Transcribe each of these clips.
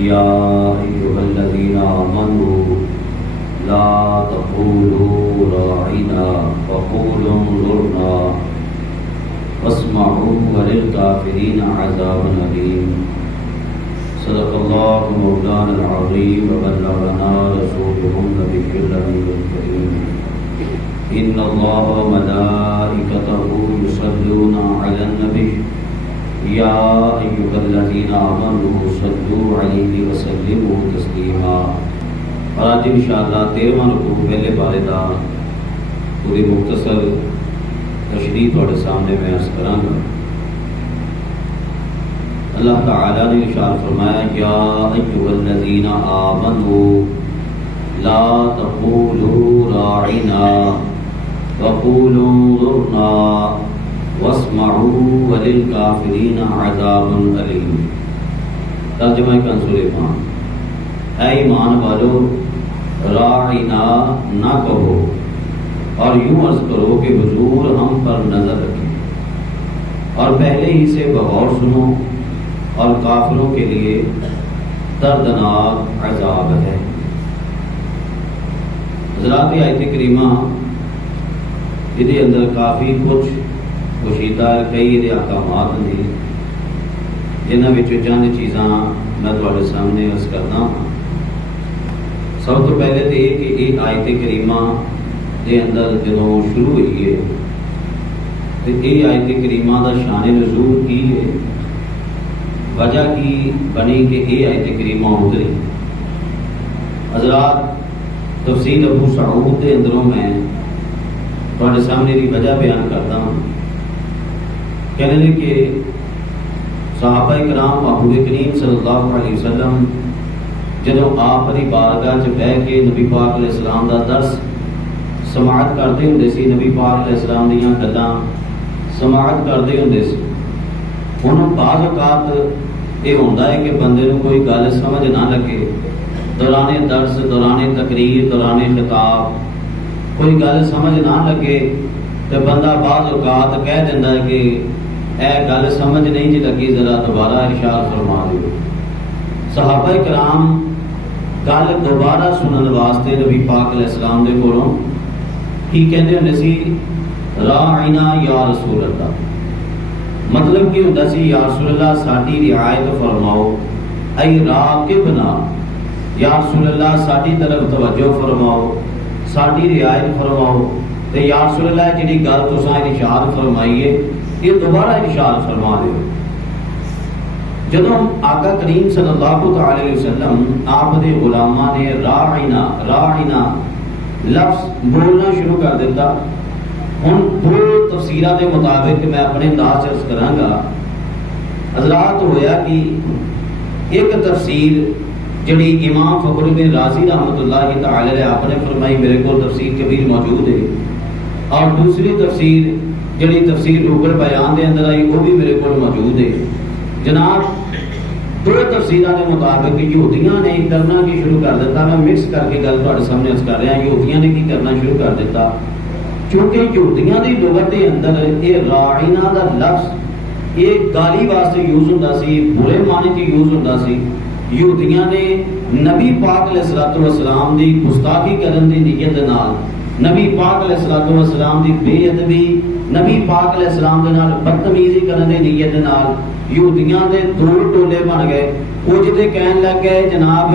یا ایھا الذین آمنوا لا تقولوا راعنا وقولوا انظرنا واسمعوا وللکافرین عذاب علیم۔ صدق اللہ مولانا العظیم وبلغنا رسولہ النبی الامین الکریم۔ ان اللہ وملائکتہ یصلون علی النبی یا ایھا الذین آمنوا صلوا علیہ وسلموا تسلیما۔ اور آج انشاءاللہ 13واں رکوع پہلے پارے دا پوری مختصر تشریح تھوڑے سامنے میں عرض کراں گا۔ اللہ تعالیٰ نے ارشاد فرمایا یا ایھا الذین آمنوا لا تقولوا راعنا وقولوا انظرنا واسمعوا وللکافرین عذاب علیم۔ ترجمہ کنزُ الایمان، اے ایمان والو راعنا نہ کہو اور یوں عرض کرو کہ حضور ہم پر نظر رکھیں، اور پہلے ہی سے بغور سنو، اور کافروں کے لیے دردناک عذاب ہے۔ حضرات آیت کریمہ یہ اندر کافی کچھ پوشیدہ کئی یہ احکامات نے جنہاں وچ چند چیزاں میں تھوڑے سامنے عرض کرنا۔ سب تو پہلے تو یہ کہ یہ آیت کریمہ دے اندر جدوں شروع ہوئی ہے تو یہ آیت کریمہ دا شان نزول کی ہے، وجہ کی بنی کہ یہ آیت کریمہ اتری۔ حضرات تفسیر ابو سعود دے اندروں میں تھوڑے سامنے کی وجہ بیان کرتا ہوں۔ کہنے لے کہ صحابہ کرام محبوب کریم صلی اللہ علیہ وسلم جدوں آپ کی بارگاہ چ بہ کے نبی پاک علیہ السلام دا درس سماعت کرتے ہوندے سی، نبی پاک علیہ السلام دیاں گلاں سماعت کرتے ہوندے سی۔ انہوں بعض اوقات یہ ہوتا ہے کہ بندے کو کوئی گل سمجھ نہ لگے، دوران درس، دوران تقریر، دوران خطاب کوئی گل سمجھ نہ لگے تو بندہ بعض اوقات کہہ دینا ہے کہ اے گل سمجھ نہیں جی لگی، ذرا دوبارہ ارشاد فرما دیو۔ صحابہ کرام گل دوبارہ سنن واسطے نبی پاک علیہ السلام دے کولوں کی کہندے ہوندے سی راعنا یا رسول اللہ، مطلب کہ ہوتا سی یا رسول اللہ ساڈی رعایت فرماؤ، اے راقبنا، یا رسول اللہ ساڈی طرف توجہ فرماؤ، ساڈی رعایت فرماؤ، تے یا رسول اللہ جڑی گل تساں ارشاد فرمائیے یہ دوبارہ ارشاد فرما دیو۔ جدوں آقا کریم صلی اللہ علیہ وسلم آپ دے غلاماں نے راعنا راعنا لفظ بولنا شروع کر دیتا۔ ہن دو تفسیرات کے مطابق میں اپنے انداز عرض کراں گا۔ حضرات ہویا کہ ایک تفسیر جڑی امام فخر الدین رازی رحمۃ اللہ تعالی علیہ آپ نے فرمائی، میرے کو تفسیر کبیر موجود ہے، اور دوسری تفسیر جڑی تفسیر روح البیان دے اندر آئی وہ بھی میرے کو موجود ہے۔ جناب دو تفسیرات کے مطابق یہودیاں نے کرنا کی شروع کر دیتا، میں مکس کر کے گل تہاڈے سامنے عرض کر رہا ہوں۔ یہودیاں نے کی کرنا شروع کر دیتا چونکہ یہودیاں دی لغت دے اندر یہ راعنا دا لفظ یہ گالی واسطے یوز ہوندا سی، برے معنی تے یوز ہوندا سی۔ یہودیاں نے نبی پاک علیہ السلام دی گستاخی کرن دی نیت دے نال، نبی پاک علیہ السلام دی بے ادبی، نبی پاک علیہ السلام دے نال بدتمیزی کرن دی نیت دے نال یہودیاں دے دو ٹولے بن گئے۔ وہ جدے کہن لگ گئے جناب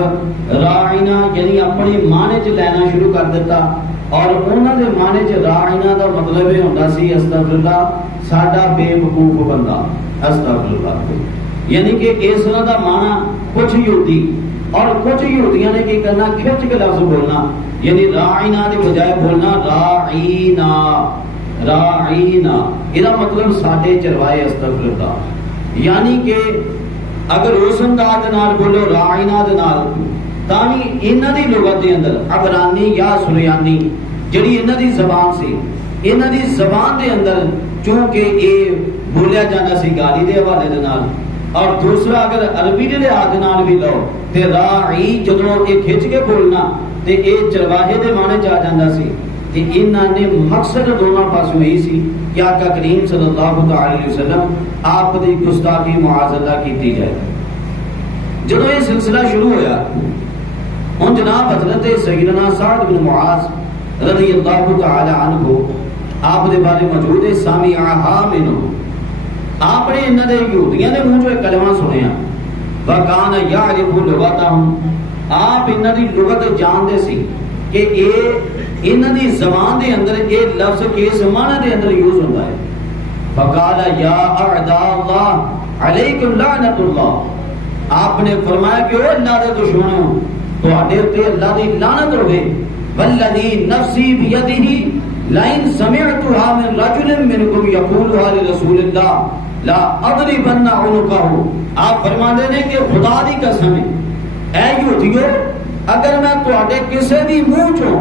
راعنا یعنی اپنی معنی چ لینا شروع کر دیتا، اور انہاں دے معنی چ راعنا دا مطلب یہ ہوندا سی استغفر اللہ ساڈا بے وقوف بندہ، استغفر اللہ، یعنی کہ اس طرح دا معنی کچھ یہودی اور کچھ یہودیاں نے کی کرنا کھچ کے لفظ بولنا، یعنی راعنا دی بجائے بولنا راعینا راعینا، یہ مطلب ساڈے چروائے استغفر اللہ، یعنی کہ اگر اس انداز نال بولو راعینا دے نال تاں انہاں دی لغت دے اندر عبرانی یا سریانی جڑی انہاں دی زبان سی، انہاں دی زبان دے اندر چونکہ یہ بولیا جانا سی گالی دے حوالے دے نال، اور دوسرا اگر عربی دے لحاظ نال بھی لو تے راعی جدوں یہ کھچ کے بولنا تے یہ چرواہے دے معنی چ آ جاندا سی۔ تے انہاں نے مقصد دونوں پاسوں یہی سی کہ آقا کریم صلی اللہ علیہ وسلم آپ دی گستاخی معاذ اللہ کیتی جائے۔ جدو یہ سلسلہ شروع ہویا ہوں جناب حضرت سیدنا سعد بن معاذ رضی اللہ تعالی عنہ آپ دے بارے موجود ہے سامعہا منہ آپ نے انہاں دے یہودیاں دے منہ چوں کلمہ سنیا وکان یعرف لغتہم آپ انہاں دی لغت جاندے سی کہ انہاں دی زبان دے اندر یہ لفظ کس معنی دے اندر یوز ہوندا ہے فقال یا اعداء اللہ علیکم لعنت اللہ آپ نے فرمایا کہ او اللہ دے دشمنوں تواڈے تے اللہ دی لعنت ہوے والذی نفسی بیدہ لئن سمعتها من رجل منکم یقولها لرسول اللہ لا اضربن عنقہ آپ فرماتے ہیں کہ خدا دی قسم ہے اے یہودیو اگر میں تواڈے کسے دی منہ چوں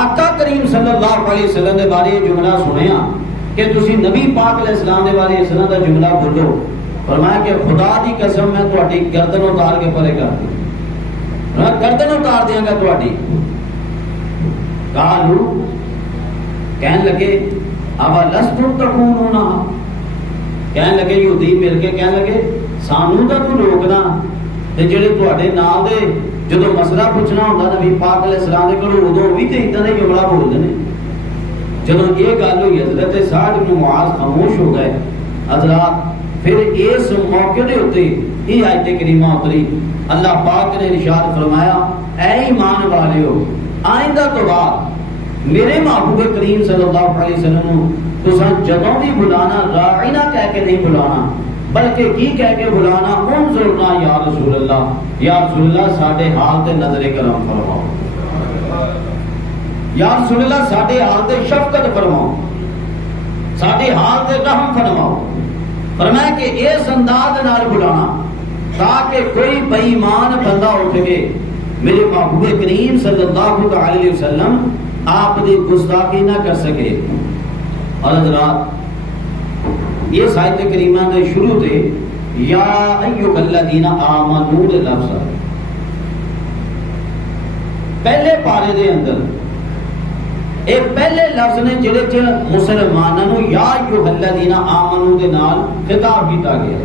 آقا کریم صلی اللہ علیہ وسلم دے بارے جملہ سنیا کہ تسی نبی پاک علیہ السلام دے بارے اس طرح دا جملہ بولو فرمایا کہ خدا دی قسم میں تواڈی گردن اتار کے پرے کر دوں میں گردن اتار دیاں گا تواڈی قالو کہنے لگے ابا لستم تکونونا کہنے لگے یہودی مل کے کہنے لگے سانو تا تو روکنا تے جڑے تواڈے نال دے جدو مسئلہ پوچھنا ہوندا نبی پاک علیہ السلام دے کولوں اودوں بھی تے اتنا دے جملہ بولدے نے جدو یہ گل ہوئی حضرت سعد بن معاذ خاموش ہو گئے حضرات پھر اس موقع دے اوتے یہ آیت کریمہ اتری اللہ پاک نے ارشاد فرمایا اے ایمان والےو آئندہ تو بعد میرے محبوب کریم صلی اللہ علیہ وسلم تساں جدوں بھی بلانا راعینا کہہ کے نہیں بلانا بلکہ کی کہہ کے بلانا انظرنا یا رسول اللہ ساڈے حال تے نظر کرم فرماؤ یا رسول اللہ ساڈے حال تے شفقت فرماؤ ساڈے حال تے رحم فرماؤ فرمایا کہ اس انداز نال بلانا تاکہ کوئی بے ایمان بندہ اٹھ کے میرے محبوب کریم صلی اللہ علیہ وسلم آپ دی گستاخی نہ کر سکے. اور حضرات یہ آیت کریمہ دے شروع تے یا ایھا الذین آمنوا دے لفظ پہلے پارے دے اندر اے پہلے لفظ نے جڑے چ مسلماناں نو یا ایھا الذین آمنوا دے نال خطاب کیتا گیا.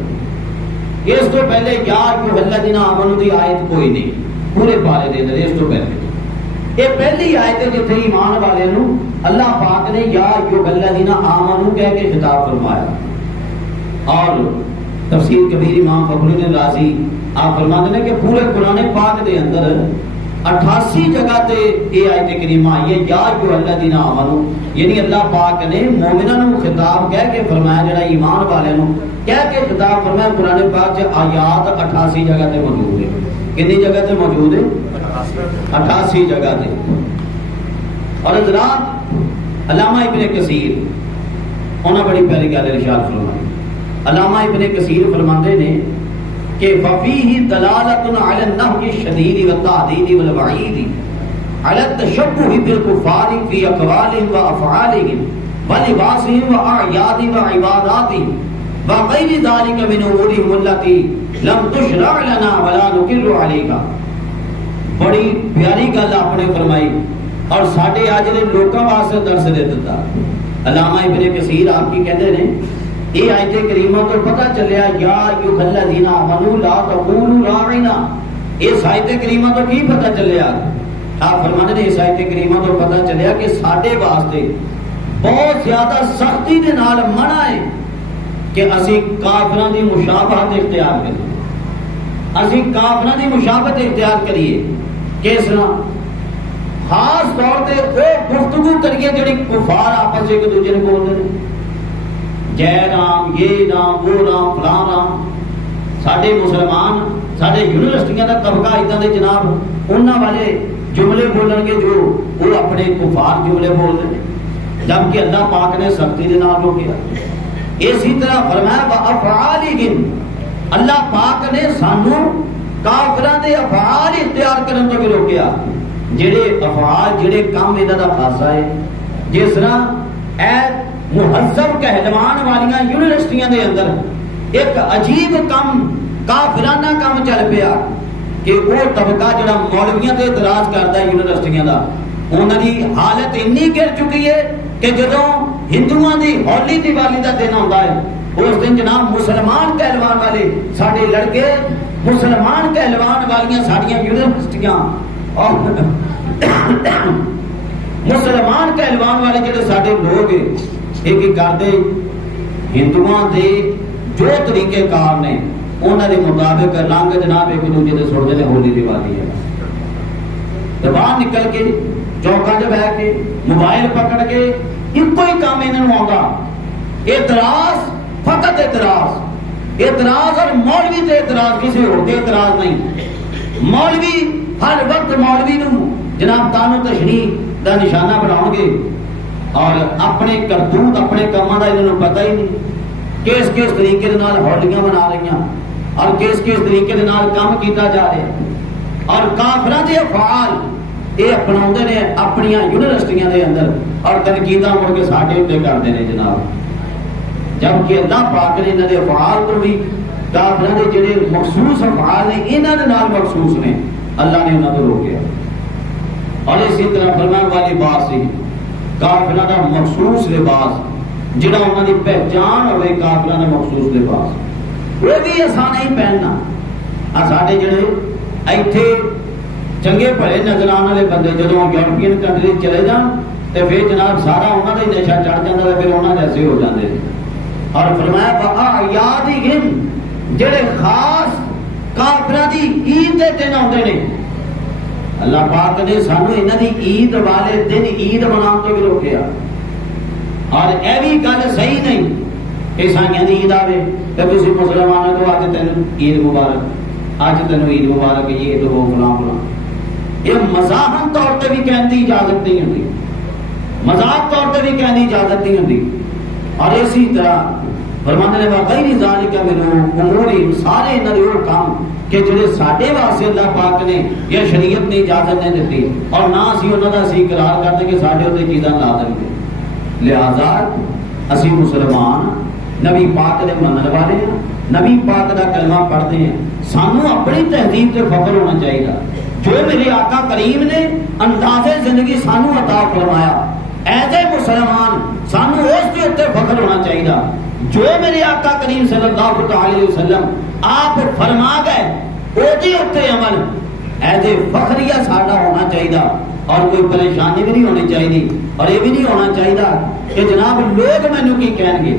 اس تو پہلے یا ایھا الذین آمنوا دی آیت کوئی نہیں پورے پارے دے اندر. اس تو پہلے یہ پہلی آیت ہے جتھے ایمان والے نو اللہ پاک نے یا ایھا الذین آمنوا کہہ کے خطاب فرمایا. اور تفسیر کبیر امام فخر الدین رازی آپ فرماتے ہیں کہ پورے قرآن پاک دے اندر 88 جگہ تے یہ آیت کریمہ آئی ہے یا ایھا الذین آمنوا، یعنی اللہ پاک نے مومناں نو خطاب کہہ کے فرمایا جڑا ایمان والے نو کہہ کے خطاب فرمایا. قرآن پاک چ آیات 88 جگہ تے موجود ہے. کتنی جگہ تے موجود ہے؟ 88 جگہ تے. اور حضرات علامہ ابن کثیر انہاں بڑی پیاری گل ارشاد فرمائی. علامہ ابن کثیر فرماتے ہیں کہ ففیہ دلالۃ علی النهی الشدید والتعدید والوعید علی التشبہ بالکفار فی اقوالهم وافعالهم ولباسهم واعیادهم وعباداتهم وغیر ذلك من امورهم التي لم تشرع لنا ولا نقر عليها. بڑی پیاری گل آپ نے فرمائی اور ساڈے اج دے لوکاں واسطے درس دے دتا. علامہ ابن کثیر آپ کی کہتے ہیں یہ آیت کریمہ تو پتہ چلیا یا ایھا الذین آمنوا لا تقولوا راعنا. اس آیت کریمہ تو کی پتہ چلیا؟ آپ فرماتے ہیں اس آیت کریمہ تو پتہ چلیا کہ ساڈے واسطے بہت زیادہ سختی دے نال منع ہے کہ اسی کافراں دی مشابہت اختیار کریے. اسی کافراں دی مشابہت اختیار کریے کس طرح؟ خاص طور تے وہ گفتگو کریے جڑی کفار آپس ایک دوسرے کو بولتے ہیں جے نام یہ نام وہ نام فلاں نام. ساڈے مسلمان ساڈے یونیورسٹیاں دا طبقہ ادھر دے جناب انہاں والے جملے بولن گے جو وہ اپنے کفار جملے بولتے ہیں جبکہ اللہ پاک نے سختی دے نال روکیا. اسی طرح فرمایا وافعالہم اللہ پاک نے سانو کافراں دے افعال اختیار کرن تو بھی روکیا. جڑے افعال جڑے کام انہاں دا خاصہ ہے جس طرح اے مہذب کہلوان والیاں یونیورسٹیاں دے اندر ایک عجیب کم کافرانہ کم چل پیا کہ وہ طبقہ جڑا مولویاں تے اعتراض کرتا ہے یونیورسٹیاں دا انہاں دی حالت اتنی گر چکی ہے کہ جدوں ہندوؤں دی ہولی دیوالی دا دن آندا ہے اس دن جناب مسلمان کہلوان والے ساڈے لڑکے مسلمان کہلوان والیاں ساڑیاں یونیورسٹیاں اور مسلمان کہلوان والے جڑے ساڈے لوگ یہ کی کرتے ہندوؤں کے جو طریقے کار نے انہوں کے مطابق رنگ جناب ایک دوسرے سے سڑتے ہیں ہولی دیوالی ہے تو باہر نکل کے چوکا چ بہ کے موبائل پکڑ کے ایک ہی کام انہوں آتا اعتراض فقط اعتراض اور مولوی تے اعتراض کسی اور تے اعتراض نہیں مولوی ہر وقت مولوی نو جناب تانو تشریح دا نشانہ بناؤ گے اور اپنے کرتوت اپنے کاموں کا انہوں پتہ ہی نہیں کس طریقے دے نال ہولیاں منا رہی ہیں اور کس طریقے دے نال کام کیتا جا رہا ہے اور کافراں دے افعال یہ اپناؤندے نے اپنی یونیورسٹیاں دے اندر اور تنقیداں مڑ کے ساڈے اوتے کردے نے جناب جبکہ اللہ پاک نے انہاں دے افعال تو بھی کافراں دے جڑے مخصوص افعال نے انہاں دے نال مخصوص نے اللہ نے انہاں کو روکیا اور اسی طرح فرمان والی بات سی کافراں دا مخصوص لباس جڑا انہاں دی پہچان ہوئے کافراں دا مخصوص لباس وہ بھی اساں نہیں پہننا ساڈے جڑے ایتھے چنگے بھلے نظر آنے والے بندے جدوں یورپین کنٹری چلے جان تو پھر جناب سارا انہوں کا ہی نشہ چڑھ جاتا ہے پھر انہوں جیسے ہو جاتے ہیں اور فرمایا بآیاتہم جڑے خاص کافراں دی عید دے دن آتے ہیں اللہ پاک نے سانو انہاں دی عید والے دن عید مناؤ تو بھی روکیا اور اے بھی گل صحیح نہیں کہ عیسائیاں دی عید آوے تے تسی مسلمانوں کو آج تینوں عید مبارک اج تینوں عید مبارک یہ تو وہ فلاں فلاں یہ مزاحن طور پہ بھی کہنے کی اجازت نہیں ہوتی مذاق طور پہ بھی کہنے کی اجازت نہیں ہوتی اور اسی طرح فرماتے ہیں وغیر ذالک من امور سارے انہاں دے کام کہ جڑے ساڈے واسطے اللہ پاک نے یا شریعت نے اجازت نہیں دیتی اور نہ اسی انہاں دا اسی اقرار کرتے کہ ساڈے اوتے چیزاں لازم ہیں لہذا اسی مسلمان نبی پاک دے منن والے ہیں نبی پاک دا کلمہ پڑھتے ہیں سانو اپنی تہذیب تے فخر ہونا چاہیے جو میرے آقا کریم نے انداز زندگی سانو عطا فرمایا ایسے مسلمان سانو اس کے اتنے فخر ہونا چاہیے جو میرے آقا کریم صلی اللہ علیہ وسلم آپ فرما گئے وہ اتنے عمل ایسے فخریہ ساڈا ہونا چاہیے اور کوئی پریشانی بھی نہیں ہونی چاہیے اور یہ بھی نہیں ہونا چاہیے کہ جناب لوگ مینوں کی کہیں گے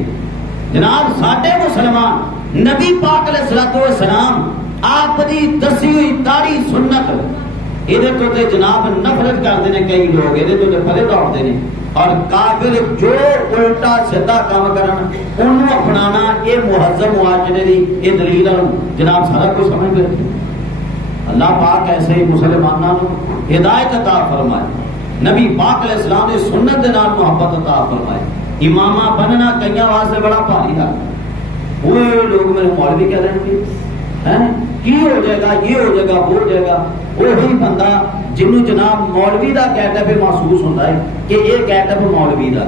جناب ساڈے مسلمان نبی پاک علیہ الصلوۃ والسلام آپ دی دسی ہوئی تاری سنت یہ تو جناب نفرت کرتے ہیں کئی لوگ یہ تو پلے دوڑتے ہیں اور کافر جو الٹا سیدھا کام کرن انہوں اپنانا یہ مہذب معاشرے دی یہ دلیل جناب سارا کچھ سمجھ گئے اللہ پاک ایسے ہی مسلمانوں ہدایت عطا فرمائے نبی پاک علیہ السلام نے سنت دے نال محبت عطا فرمائے امامہ بننا کئیاں واسطے بڑا بھاری تھا وہ لوگ میرے مولوی کہہ رہے ہیں کی ہو جائے گا یہ ہو جائے گا وہ ہو جائے گا وہی بندہ جنوں جناب مولوی دا کہتا ہے محسوس ہوتا ہے کہ یہ کہتا ہے مولوی دا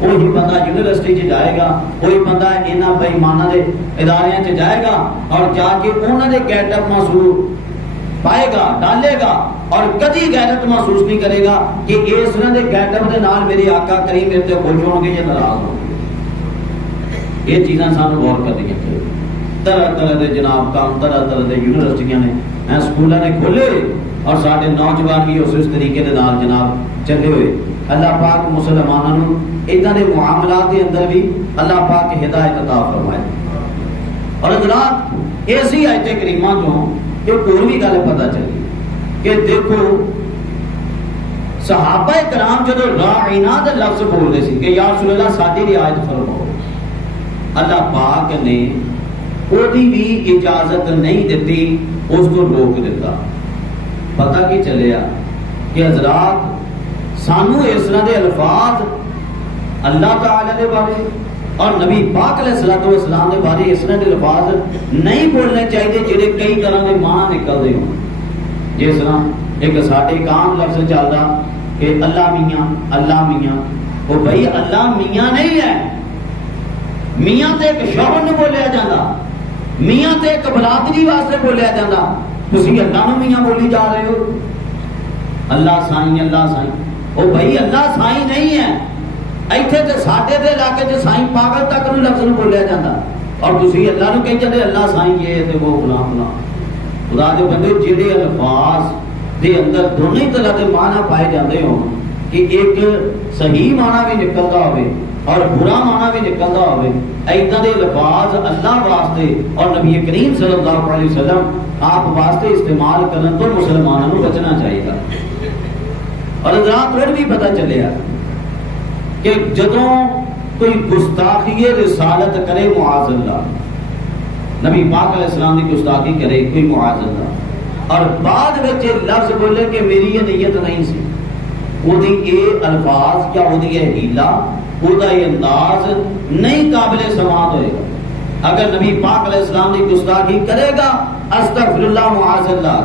وہی بندہ یونیورسٹی چ جائے گا وہی بندہ انہاں بے ایماناں دے اداریاں چ جائے گا اور جا کے انہاں دے کہتا محسوس پائے گا ڈالے گا اور کدی غیرت محسوس نہیں کرے گا کہ اس طرح دے گیٹپ دے نال میرے آقا کریم میرے تے خوش ہون گے یا ناراض ہون گے یہ چیزاں سانو غور کرنی چاہیے طرح طرح دے جناب کام طرح طرح دے یونیورسٹیاں نے سکولاں نے کھولے اور سارے نوجوان بھی اس طریقے دے نال جناب چلے ہوئے اللہ پاک مسلمانوں نو ادھر دے معاملات دے اندر بھی اللہ پاک ہدایت عطا فرمائے اور حضرات ایسی آیت کریمہ جو ایک اور بھی گل پتہ چلی کہ دیکھو صحابہ کرام جدو راعینا دے لفظ بول رہے سی کہ یا رسول اللہ ساڈی رعایت فرماؤ اللہ پاک نے وہی بھی اجازت نہیں دیتی اس کو روک دیتا پتہ کی چلیا کہ حضرات سانو اس طرح دے الفاظ اللہ تعالی دے بارے اور نبی پاک علیہ الصلوۃ والسلام دے بارے اس طرح دے الفاظ نہیں بولنے چاہیے جڑے کئی طرح دے معنی نکلدے ہوں جس طرح ایک ساڈے عام لفظ چلدا کہ اللہ میاں وہ بھائی اللہ میاں نہیں ہے میاں تے ایک شوہر نو بولیا جاندا میاں تے ایک برادری واسطے بولیا جاندا تسی اللہ نو میاں بولی جا رہے ہو اللہ سائیں او بھائی اللہ سائیں نہیں ہے ایتھے تے ساڈے دے علاقے تے سائیں پاگل تک نو لفظ نو بولیا جاندا اور تسی اللہ نو کہی جاندے اللہ سائیں یہ تے وہ فلاں فلاں خدا دے بندے جڑے الفاظ دے اندر دونوں ہی طرح کے معنی پائے جاتے ہوں کہ ایک صحیح معنی بھی نکلتا ہوئے اور برا معنی بھی نکلتا ہوئے، ایدہ دے الفاظ اللہ واسطے اور نبی کریم صلی اللہ علیہ وسلم آپ واسطے استعمال کرنے تو مسلمانوں کو بچنا چاہیے گا۔ اور حضرات پھر بھی پتہ چلیا کہ جدوں کوئی گستاخی رسالت کرے معاذ اللہ، نبی پاک علیہ السلام کی گستاخی کرے کوئی معاذ اللہ، اور بعد وچ لفظ بولے کہ میری یہ نیت نہیں سی، وہ دی اے الفاظ کیا وہ دی اے ہیلا وہ دا یہ انداز نہیں قابل سماعت ہوئے گا۔ اگر نبی پاک علیہ السلام کی گستاخی کرے گا استغفر اللہ معاذ اللہ،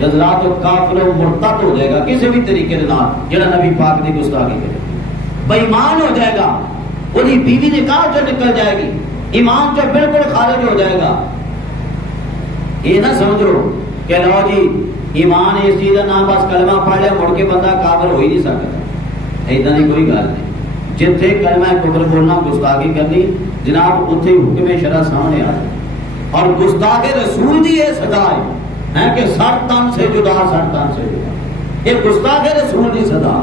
حضرات کافر و مرتد ہو جائے گا کسی بھی طریقے سے جڑا نبی پاک کی گستاخی کرے، بے ایمان ہو جائے گا، وہی بیوی نکاح جو نکل جائے گی، ایمان جو بالکل خارج ہو جائے گا۔ یہ نہ سمجھو کہ لو جی ایمان اس چیز کا نام بس کلمہ پڑھ لیا مڑ کے بندہ کافر ہو ہی نہیں سکتا، ایسا نہیں کوئی گل نہیں۔ جتھے کلمہ کفر بولنا گستاخی کرنی جناب اتھے حکم شرع سامنے آ جائے، اور گستاخ رسول دی یہ سزا ہے کہ سر تن سے جدا، سر تن سے جدا، یہ گستاخ رسول دی سزا،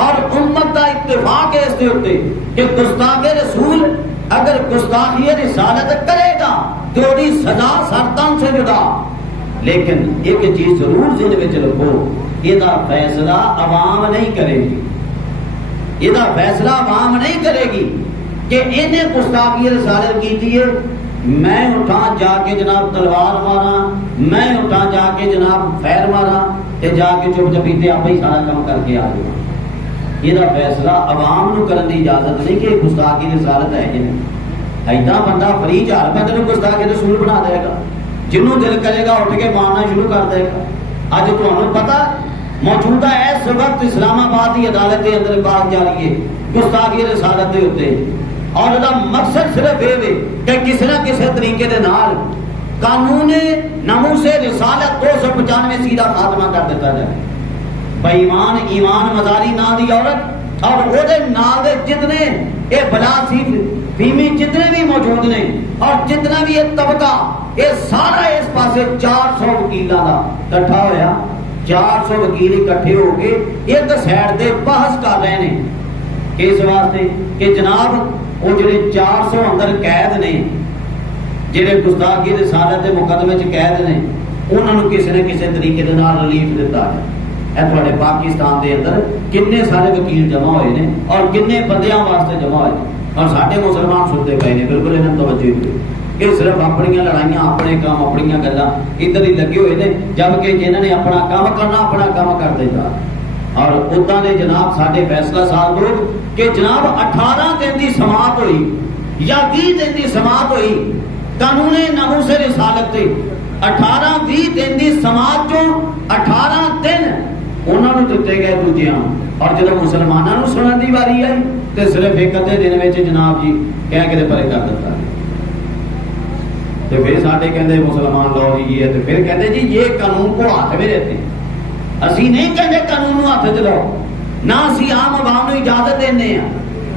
اور امت کا اتفاق ہے اس کے اوپر کہ گستاخ رسول اگر گستاخی رسالت کرے گا تو دی سزا سر تن سے جدا۔ لیکن ایک چیز ضرور ذہن میں رکھو، یہ فیصلہ عوام نہیں کرے گی، یہ فیصلہ عوام نہیں کرے گی کہ انہیں گستاخی رسالت کی ہے، میں اٹھا جا کے جناب تلوار مارا، میں اٹھا جا کے جناب خیر مارا تے جا کے چپ چپیتے آپ ہی سارا کام کر کے آ جاؤ۔ یہ فیصلہ عوام نو کرن دی اجازت نہیں کہ گستاخی رسالت ہے جی، ایسا بندہ فری چال پہ تینوں گستاخی رسول بنا دے گا، جنوں دل کرے گا اٹھ کے مارنا شروع کر دے گا۔ اج تمہیں پتا موجودہ اس وقت اسلام آباد کی عدالت کے اندر بات جاری ہے گستاخی رسالت کے اوتے، اور دا مقصد صرف یہ کہ کسی نہ کسی طریقے دے نال قانون ناموس رسالت 295 کا خاتمہ کر دیتا جائے۔ بے ایمان ایمان مزاری نا دی عورت اور وہ دے نال دے جتنے اے بلا فیمی جتنے بھی موجود نے اور جتنا بھی یہ طبقہ یہ سارا اس پاسے 400 وکیلاں دا اکٹھا ہویا، 400 وکیل اکٹھے ہو کے ایک سائڈ تے بحث کر رہے ہیں اس واسطے کہ جناب وہ جڑے 400 اندر قید نے جڑے گستاخی رسالت کے مقدمے چ قید نے انہوں نے کسی نہ کسی طریقے دے نال ریلیف دیتا ہے۔ اے تواڈے پاکستان دے اندر کنے سارے وکیل جمع ہوئے نے اور کنے بندیاں واسطے جمع ہوئے نے، اور ساڈے مسلمان سنتے پے نے بالکل انہاں توجہ نہیں کہ صرف اپنی لڑائیاں اپنے کام اپنی گلاں ادھر ہی لگے ہوئے نے، جبکہ جنہاں نے اپنا کام کرنا اپنا کام کرتے جا۔ اور ادا نے جناب ساڈے فیصلہ ساز لوگ کہ جناب 18 دن کی سماعت ہوئی یا 20 دن کی سماعت ہوئی قانون ناموس رسالت تے 18-20 دن کی سماعت چوں 18 دن انہوں نے دیتے گئے دوجیاں، اور جب مسلمانوں سنن دی واری آئی تو صرف ایک ادھے دن میں جناب جی کہہ کے پرے کر دیتا ہے۔ تو پھر ساڈے کہندے مسلمان لو جی یہ، تو پھر کہندے جی یہ قانون کو ہاتھ میں رہتے ہیں، اسی نہیں کہندے قانون نو ہاتھ چلاؤ، نہ اسی عام عوام نو اجازت دینے ہیں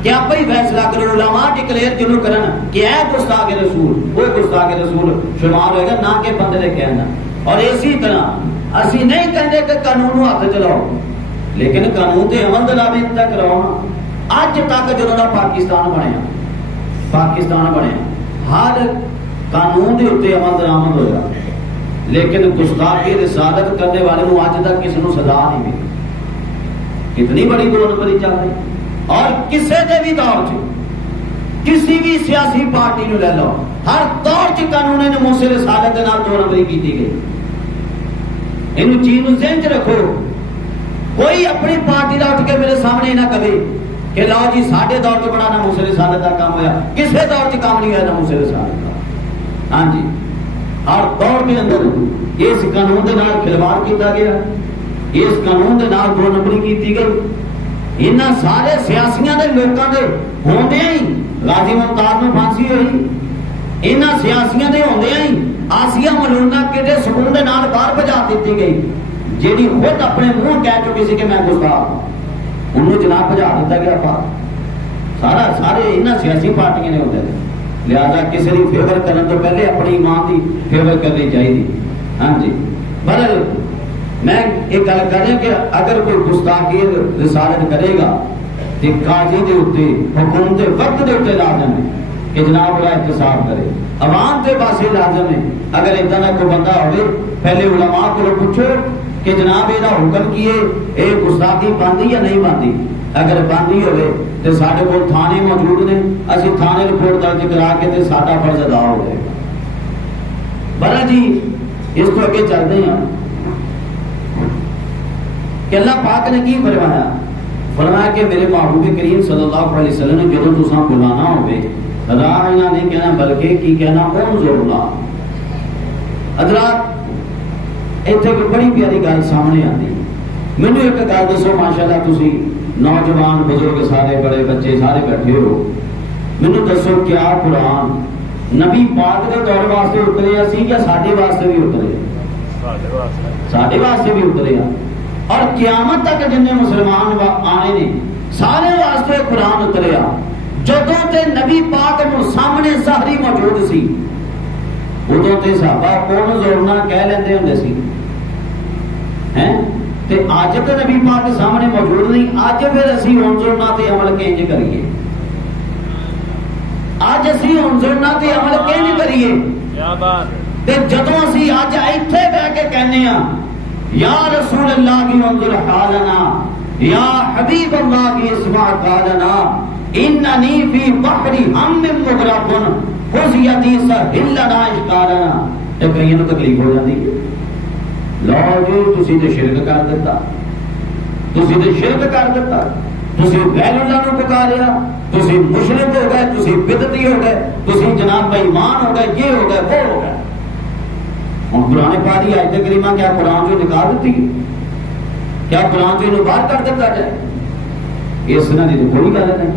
کہ آپ ہی فیصلہ کرو، علماء ڈکلیئر جنوں کرن کہ اے گستاخ رسول، وہ گستاخ رسول شمار ہوئے گا نہ کہ بندے نے کہنا۔ اور اسی طرح اسی نہیں کہندے کہ قانون نو ہاتھ چلاؤ، لیکن قانون تے عمل دلابی تک کرو۔ اج تک جدوں دا پاکستان بنیا ہر قانون دے اوتے عمل درآمد ہویا، لیکن گستاخی رسالت کرنے والے نو اج تک کسی نو سزا نہیں ملی۔ اتنی بڑی دو نمبری چل رہی، اور کسی دے بھی دور چ کسی بھی سیاسی پارٹی نو لے لو ہر دور چ قانون ناموس رسالت دے نال دو نمبری کیتی گئی۔ ان چیز نو ذہن چ رکھو، کوئی اپنی پارٹی دا اٹھ کے میرے سامنے نہ کہے کہ لو جی ساڈے دور چ بڑا ناموس رسالت دا کام ہویا، کسی دور چ کام نہیں ہوا ناموس رسالت دا۔ ہاں جی، ہر دور کے اندر اس قانون دے نال کھلواڑ کیتا گیا، اس قانون دے نال دو نمبری کیتی گئی۔ انہاں سارے سیاسیاں دے لوکاں دے ہوندیاں ہی غازی ممتاز نوں پھانسی ہوئی، انہاں سیاسیاں دے ہوندیاں ہی آسیہ ملونہ کڈے سکون دے نال باہر بھجا دتی گئی، جیڑی خود اپنے منہ کہہ چکی سی کہ میں گستاخ ہوں، انہوں جناب بھجا دیتا گیا باہر۔ سارے انہاں سیاسی پارٹیاں نے ہوندے، لہذا کسی کی فیور کرنے تو پہلے اپنی ایمان کی فیور کرنی چاہیے۔ ہاں جی بہرحال میں ایک گل کر رہا کہ اگر کوئی گستاخی رسالت کرے گا تو قاضی دے اتنے حکومت وقت دے اتنے لازم ہے کہ جناب کا احتساب کرے. عوام کے پاسے لازم ہے اگر اتنا کا کوئی بندہ ہوئے پہلے علماء کو پوچھو کہ جناب یہ حکم کیے یہ گستاخی باندھی یا نہیں باندھی. اگر باندھی ہوئے تو سارے کو تھانے موجود نے اسی تھانے رپورٹ درج کرا کے تے ساڈا فرض ادا ہو جائے گا. برا جی اس کو اگے چلتے ہیں کہ اللہ پاک نے کی فرمایا. فرمایا کہ میرے محبوب کریم صلی اللہ علیہ وسلم نے جدوں تساں بلانا ہوئے راہ نہ نہیں کہنا بلکہ کی کہنا انظرنا. حضرات اتنے کوئی بڑی پیاری گل سامنے آتی. مینوں ایک گل دسو ماشاءاللہ تسی نوجوان بزرگ سارے بڑے بچے سارے بیٹھے ہو, مینوں دسو کیا قرآن نبی پاک دے دور واسطے اتریا سی یا ساڈے واسطے بھی اتریا؟ ساڈے واسطے بھی اتریا. اور قیامت تک جن مسلمان آنے نے سارے واسطے قرآن اتریا. جدوں تے نبی پاک نو سامنے ظاہری موجود سی ادوں تے صحابہ کون زورنا کہہ لیندے ہوندے سی ہیں تے اج تے نبی پاک سامنے موجود نہیں. اج پھر اسی انظرنا تے عمل کینج کریے؟ اج اسی انظرنا تے عمل کینج کریے؟ کیا بات تے جدوں اسی اج ایتھے بیٹھ کے کہنے ہاں یا رسول اللہ کی انظر حالنا یا حبیب اللہ کی اسمع قالنا اننی فی بحر ہم مغرق خذ یدی سہل لنا اشکالنا. تے کئیاں نوں تکلیف ہو جاندی ہے. لو جی تسی تے شرک کر دیتا, تسی تے شرک کر دیتا, تسی غیر اللہ نو پکاریا, تسی مشرک ہو گئے, تسی بدعتی ہو گئے, تسی جناب بے ایمان ہو گئے, یہ ہو گئے وہ ہو گئے. ہوں قرآن پاک کی آیت کریمہ کیا قرآن جو نکال دیتی ہے؟ کیا قرآن جو باہر کر دیتا جائے؟ اس طرح کی تو کوئی گل نہیں.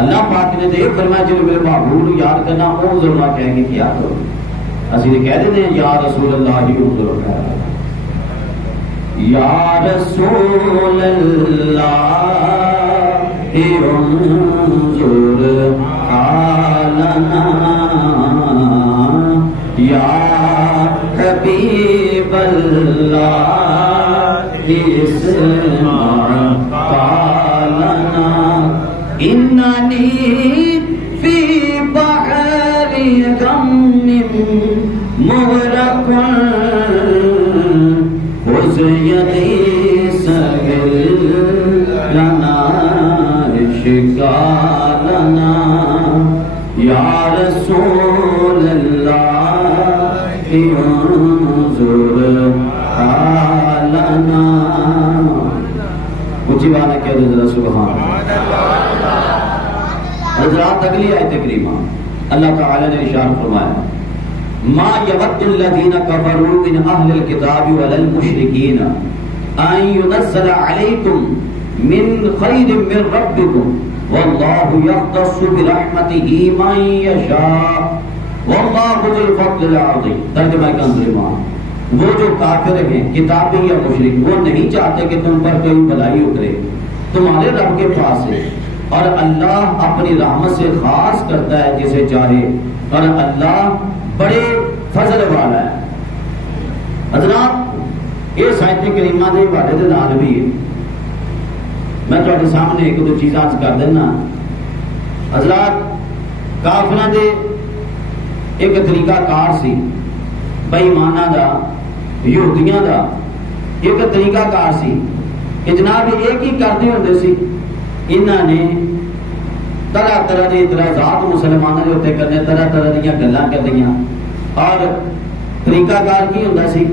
اللہ پاک نے تو یہ فرمایا جب میرے محبوب یاد کرنا وہ ضرور کہہ کے کیا کرو. اسی نے کہہ دیتے ہیں یا رسول اللہ ہی انظر یا رسول اللہ انظر حالنا یا حبیب اللہ اسمع قالنا اننی فی بحر غم مغرق خذ یدی سہل لنا اشکالنا یا رسول اللہ انظر حالنا. اونچی بات ہے کہہ دو ذرا سبحان اللہ. حضرات اگلی آیت کریمہ اللہ تعالی نے ارشاد فرمایا ما یود الذین کفروا من اہل الکتاب والمشرکین ان ينزل علیکم من خیر من ربکم واللہ یختص برحمتہ من یشاء واللہ ذو الفضل العظیم. ترجمہ کنزل وہ جو کافر ہیں کتابی یا مشرک وہ نہیں چاہتے کہ تم پر کوئی بلائی اترے, تمہارے رب کے پاس ہے اور اللہ اپنی رحمت سے خاص کرتا ہے جسے چاہے اور اللہ بڑے فضل والا ہے. حضرات یہ آیت کریمہ دے حوالے دے نال بھی میں تواڈے سامنے ایک دو چیزاں عرض کر دینا. حضرات کافراں دے ایک طریقہ کار سی, بے ایماناں دا یہودیاں دا ایک طریقہ کار سی کہ جناب ایک ہی کردے ہوندے سی. انہاں نے طرح طرح کے اعتراضات مسلمانوں کے اتنے کرنے, طرح طرح دیا گلاں کردیاں. اور طریقہ کار کی ہوندا سی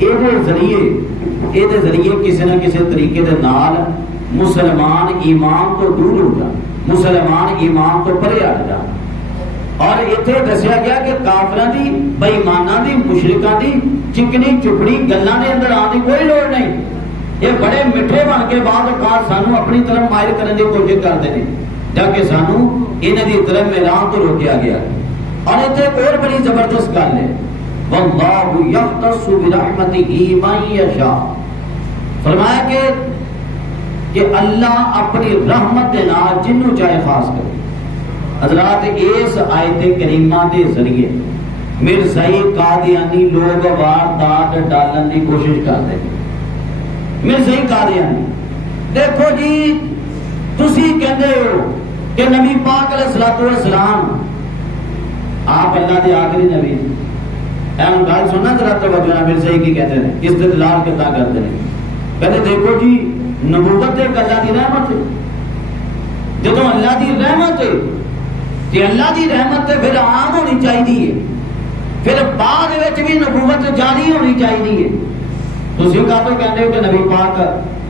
یہ ذریعے کسی نہ کسی طریقے دے نال مسلمان ایمان تو دور ہو جا, مسلمان ایمان تو پرے ہٹ جا. اور اتنے دسیا گیا کہ کافراں دی بے ایماناں دی مشرکاں دی چکنی چپڑی گلاں دے اندر آن دی کوئی لوڑ نہیں. یہ بڑے میٹھے بن کے بعد اوقات سانو اپنی طرف مائل کرنے کی کوشش کرتے ہیں جبکہ سانو انہاں دی طرف میلان تو روکیا گیا. اور اتنے ایک اور بڑی زبردست گل ہے واللہ یختص برحمتہ من یشاء. فرمایا کہ اللہ اپنی رحمت دے نال جنوں چاہے خاص کرے. حضرات اس آیت کریمہ دے ذریعے مرزائی قادیانی لوگ واردات ڈالن کی کوشش کرتے ہیں. مرزائی قادیانی دیکھو جی تسی کہندے ہو کہ نبی پاک علیہ الصلوۃ والسلام آپ اللہ کے آخری نبی اہم گل سننا ذرا توجہ. مرزائی کی کہتے ہیں استدلال کتنا کرتے ہیں. کہتے دیکھو جی نبوت ایک اللہ کی رحمت ہے. جدو اللہ کی رحمت ہے کہ اللہ کی رحمت ہے پھر عام ہونی چاہیے, پھر بعد وچ بھی نبوت جاری ہونی چاہیے. تسی کہتے ہو کہ نبی پاک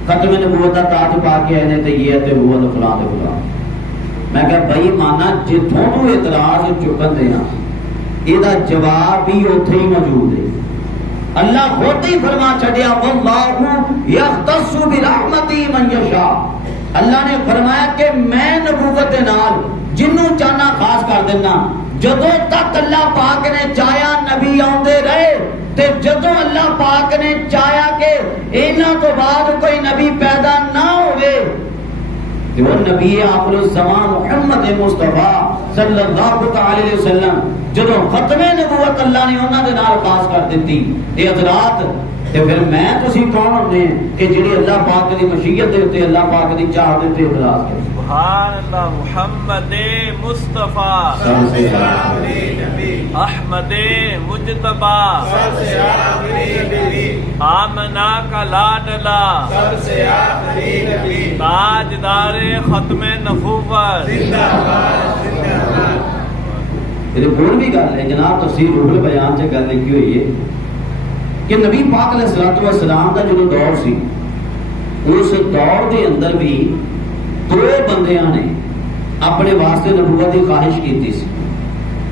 ختم نبوت کا تاج پا کے آئے تے یہ تے وہ تے فلاں تے فلاں. میں کہ بھائی مانا جتھوں تو اعتراض چکن دینا یہ جواب بھی اوتھے ہی موجود ہے. اللہ خود ہی فرما چھڈیا واللہ یختص برحمتی من یشاء. اللہ نے فرمایا کہ میں نبوت نال جنوں چاہنا خاص کر دینا. جدوں تک اللہ پاک نے چاہیا نبی آندے رہے تے جدوں اللہ پاک نے چاہیا کہ انہاں تو بعد کوئی نبی پیدا نہ ہوئے تے وہ نبی آخر الزمان محمد مصطفیٰ صلی اللہ تعالی علیہ وسلم جدوں ختم نبوت اللہ نے انہاں دے نال خاص کر دیتی. اے حضرات تے پھر میں تسی کون ہوندے کہ جڑی اللہ پاک دی مشیت دے تے اللہ پاک دی چاہ دے تے اعتراض کرے. سبحان اللہ. محمد مصطفیٰ احمد مجتبی آمنہ کا لاڈلا تاجدار ختم نبوت. بول بھی گل ہے جناب تفسیر روح البیان سے گل لکھی ہوئی ہے کہ نبی پاک علیہ الصلوۃ والسلام کا جو دور سی اس دور کے اندر بھی دو بندیاں نے اپنے واسطے نبوت کی خواہش کی سی.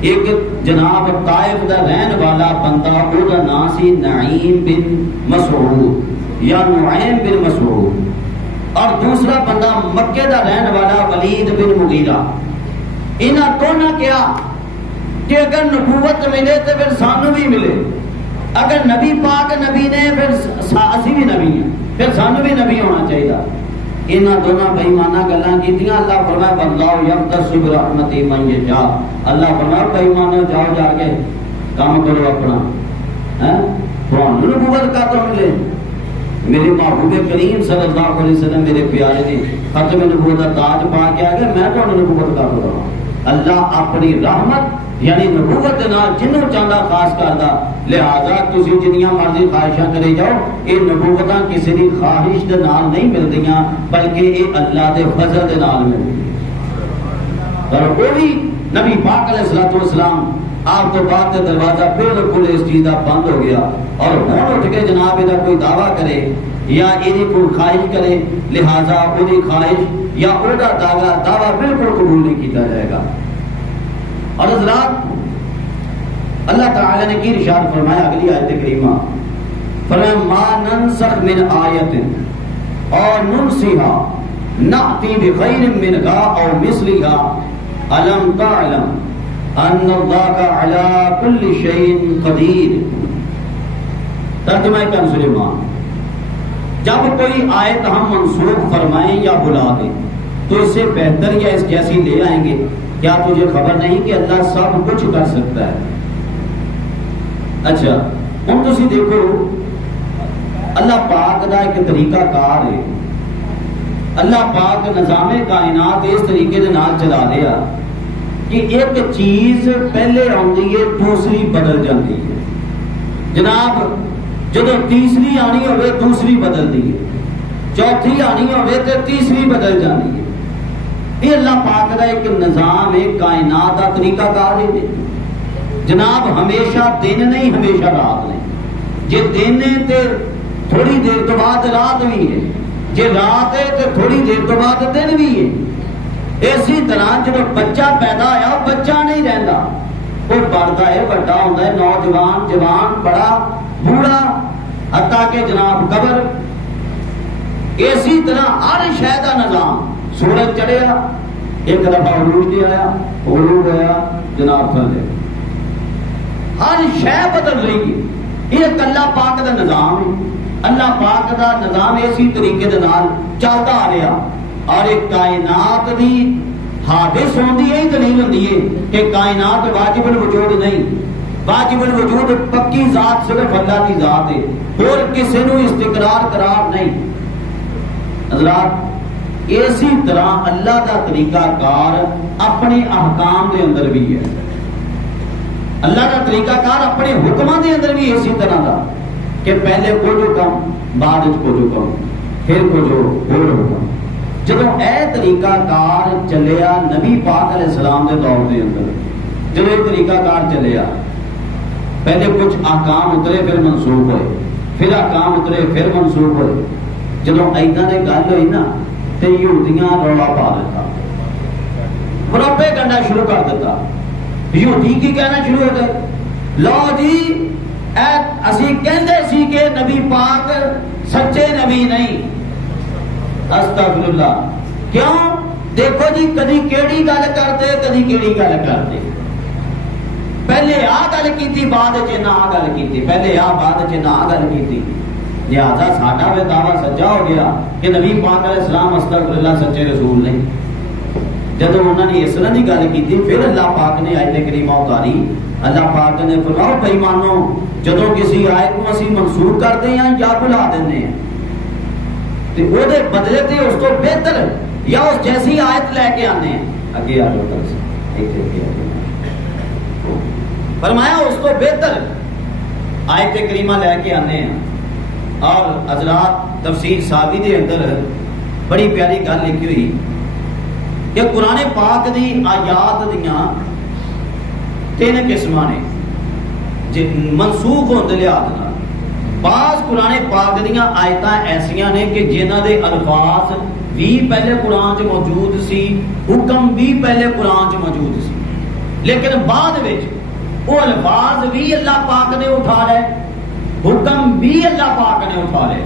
ایک جناب طائف دا رہن والا بندہ او دا نام سی نعیم بن مسعود یا نعیم بن مسعود, اور دوسرا بندہ مکے دا رہن والا ولید بن مغیرہ. انہاں دونوں کیا کہ اگر نبوت ملے تو پھر سانو بھی ملے, اگر نبی پاک نبی نے پھر اسی بھی نبی ہیں, پھر سانو بھی نبی ہونا چاہیے. انہاں دونوں بے ایمانہ گلاں کیتیاں. اللہ فرمایا واللہ یختص برحمتہ من یشاء. اللہ فرمایا بے ایمانو جاؤ جا کے کام کرو اپنا, تھانوں نبوت کا تو ملے. میرے محبوب کریم صلی اللہ علیہ وسلم میرے پیارے نے ختم نبوت کا تاج پا کے آ گئے, میں تھانوں نبوت کا تو اللہ اپنی رحمت یعنی نبوت نال جنوں چاہتا خاص کردا. لہذا تسی جنیاں مرضی خواہشاں کرے جاؤ, یہ نبوتاں کسی دی خواہش دے نال نہیں ملدیاں بلکہ یہ اللہ دے فضل دے نال ملدیاں. اور وہ بھی نبی پاک علیہ الصلوۃ والسلام آپ تو بعد تے دروازہ بالکل اس چیز دا بند ہو گیا, اور ہن اٹھ کے جناب یہ کوئی دعویٰ کرے یا یہ کوئی خواہش کرے, لہذا وہ خواہش یا وہ دعویٰ بالکل قبول نہیں کیا جائے گا. اور حضرات اللہ تعالی نے کی ارشاد فرمایا اگلی آیت کریمہ, فرمایا ما ننسخ من آیت اور ننسیها نأتی بخیر منها او مثلها الم تعلم ان اللہ علی کل شیء قدیر. ترجمہ کنز ایمان, جب کوئی آیت ہم منسوخ فرمائیں یا بلا دیں تو اس سے بہتر یا اس جیسی لے آئیں گے. کیا تجھے خبر نہیں کہ اللہ سب کچھ کر سکتا ہے. اچھا ہم تسی دیکھو اللہ پاک دا ایک طریقہ کار ہے. اللہ پاک نظام کائنات اس طریقے دے نال چلا دیا کہ ایک چیز پہلے آندی ہے دوسری بدل جاتی ہے. جناب جدو تیسری آنی ہوئے دوسری بدل دی ہے, چوتھی آنی ہوئے تو تیسری بدل جانی ہے. یہ اللہ پاک کا ایک نظام ہے, کائنات کا طریقہ کار ہے. جناب ہمیشہ دن نہیں ہمیشہ رات نہیں. جے دن ہے تو تھوڑی دیر تو بعد رات بھی ہے, جے رات ہے تو تھوڑی دیر تو بعد دن بھی ہے. اسی طرح جب بچہ پیدا ہوا بچہ نہیں رہتا, وہ بڑھتا ہے بڑا ہوتا ہے, نوجوان جوان بڑا بوڑھا حتیٰ کہ جناب قبر. اسی طرح ہر شے دا نظام, سورج چڑھیا ایک دفعہ عروج دے آیا, غروب گیا جناب تھل گیا, ہر شے بدل رہی ہے. یہ اللہ پاک دا نظام ہے. اللہ پاک دا نظام اسی طریقے دے نال چلتا آ رہا, اور ایک کائنات دی حادث ہوندی ہے دلیل ہوندی ہے کہ کائنات واجب الوجود نہیں. واجب الوجود پکی ذات صرف اللہ کی ذات ہے، اور کسی نو استقرار قرار نہیں۔ حضرات اسی طرح اللہ کا طریقہ کار اپنے احکام دے اندر بھی ہے، اللہ کا طریقہ کار اپنے حکماں دے اندر بھی اسی طرح دا کہ پہلے کچھ حکم بعد کچھ حکم پھر کچھ اور حکم۔ جدو اے طریقہ کار چلیا نبی پاک علیہ السلام دے دور دے اندر، جب یہ طریقہ کار چلیا پہلے کچھ احکام اترے پھر منسوخ ہوئے، پھر احکام اترے پھر منسوخ ہوئے۔ جدو ایدہ نے گل ہوئی نا تے یہودیاں رولا پا دیتا، مربے کرنا شروع کر دیتا۔ یہودی کی کہنا شروع ہو گئے، لو جی اسی کہندے سی کہ نبی پاک سچے نبی نہیں۔ استغفر اللہ، کیوں؟ دیکھو جی کدی کیڑی گل کرتے کدی کیڑی گل کرتے، پہلے آ گل کیتی بعد چ نہ آ گل کیتی، پہلے آ بعد چ نہ آ گل کیتی، لہذا ساڈا بھی دعویٰ سچا ہو گیا کہ نبی پاک علیہ السلام استغفر اللہ سچے رسول نہیں۔ جب انہوں نے اس طرح کی گل کی پھر اللہ پاک نے آیت کریمہ اتاری۔ اللہ پاک نے فرمایا بھائی مانو جدو کسی آیت کو اسی منسوخ کرتے ہیں یا بلا دینے ہیں تو وہ دے بدلے تے اس کو بہتر یا اس جیسی آیت لے کے آنے ہیں۔ اگے آ جاؤ فرمایا اس کو بہتر آیت کریمہ لے کے آنے ہیں۔ اور حضرات تفسیر ساوی دے اندر بڑی پیاری گل لکھی ہوئی کہ قرآن پاک دی آیات دیاں تین قسم نے منسوخ ہونے لحاظ نال۔ بعض قرآن پاک دیاں آیتاں ایسیاں نے کہ جنہاں دے الفاظ بھی پہلے قرآن چ موجود سی، حکم بھی پہلے قرآن چ موجود سی، لیکن بعد وچ وہ الفاظ بھی اللہ پاک نے اٹھا لے، حکم بھی اللہ پاک نے اٹھا لے۔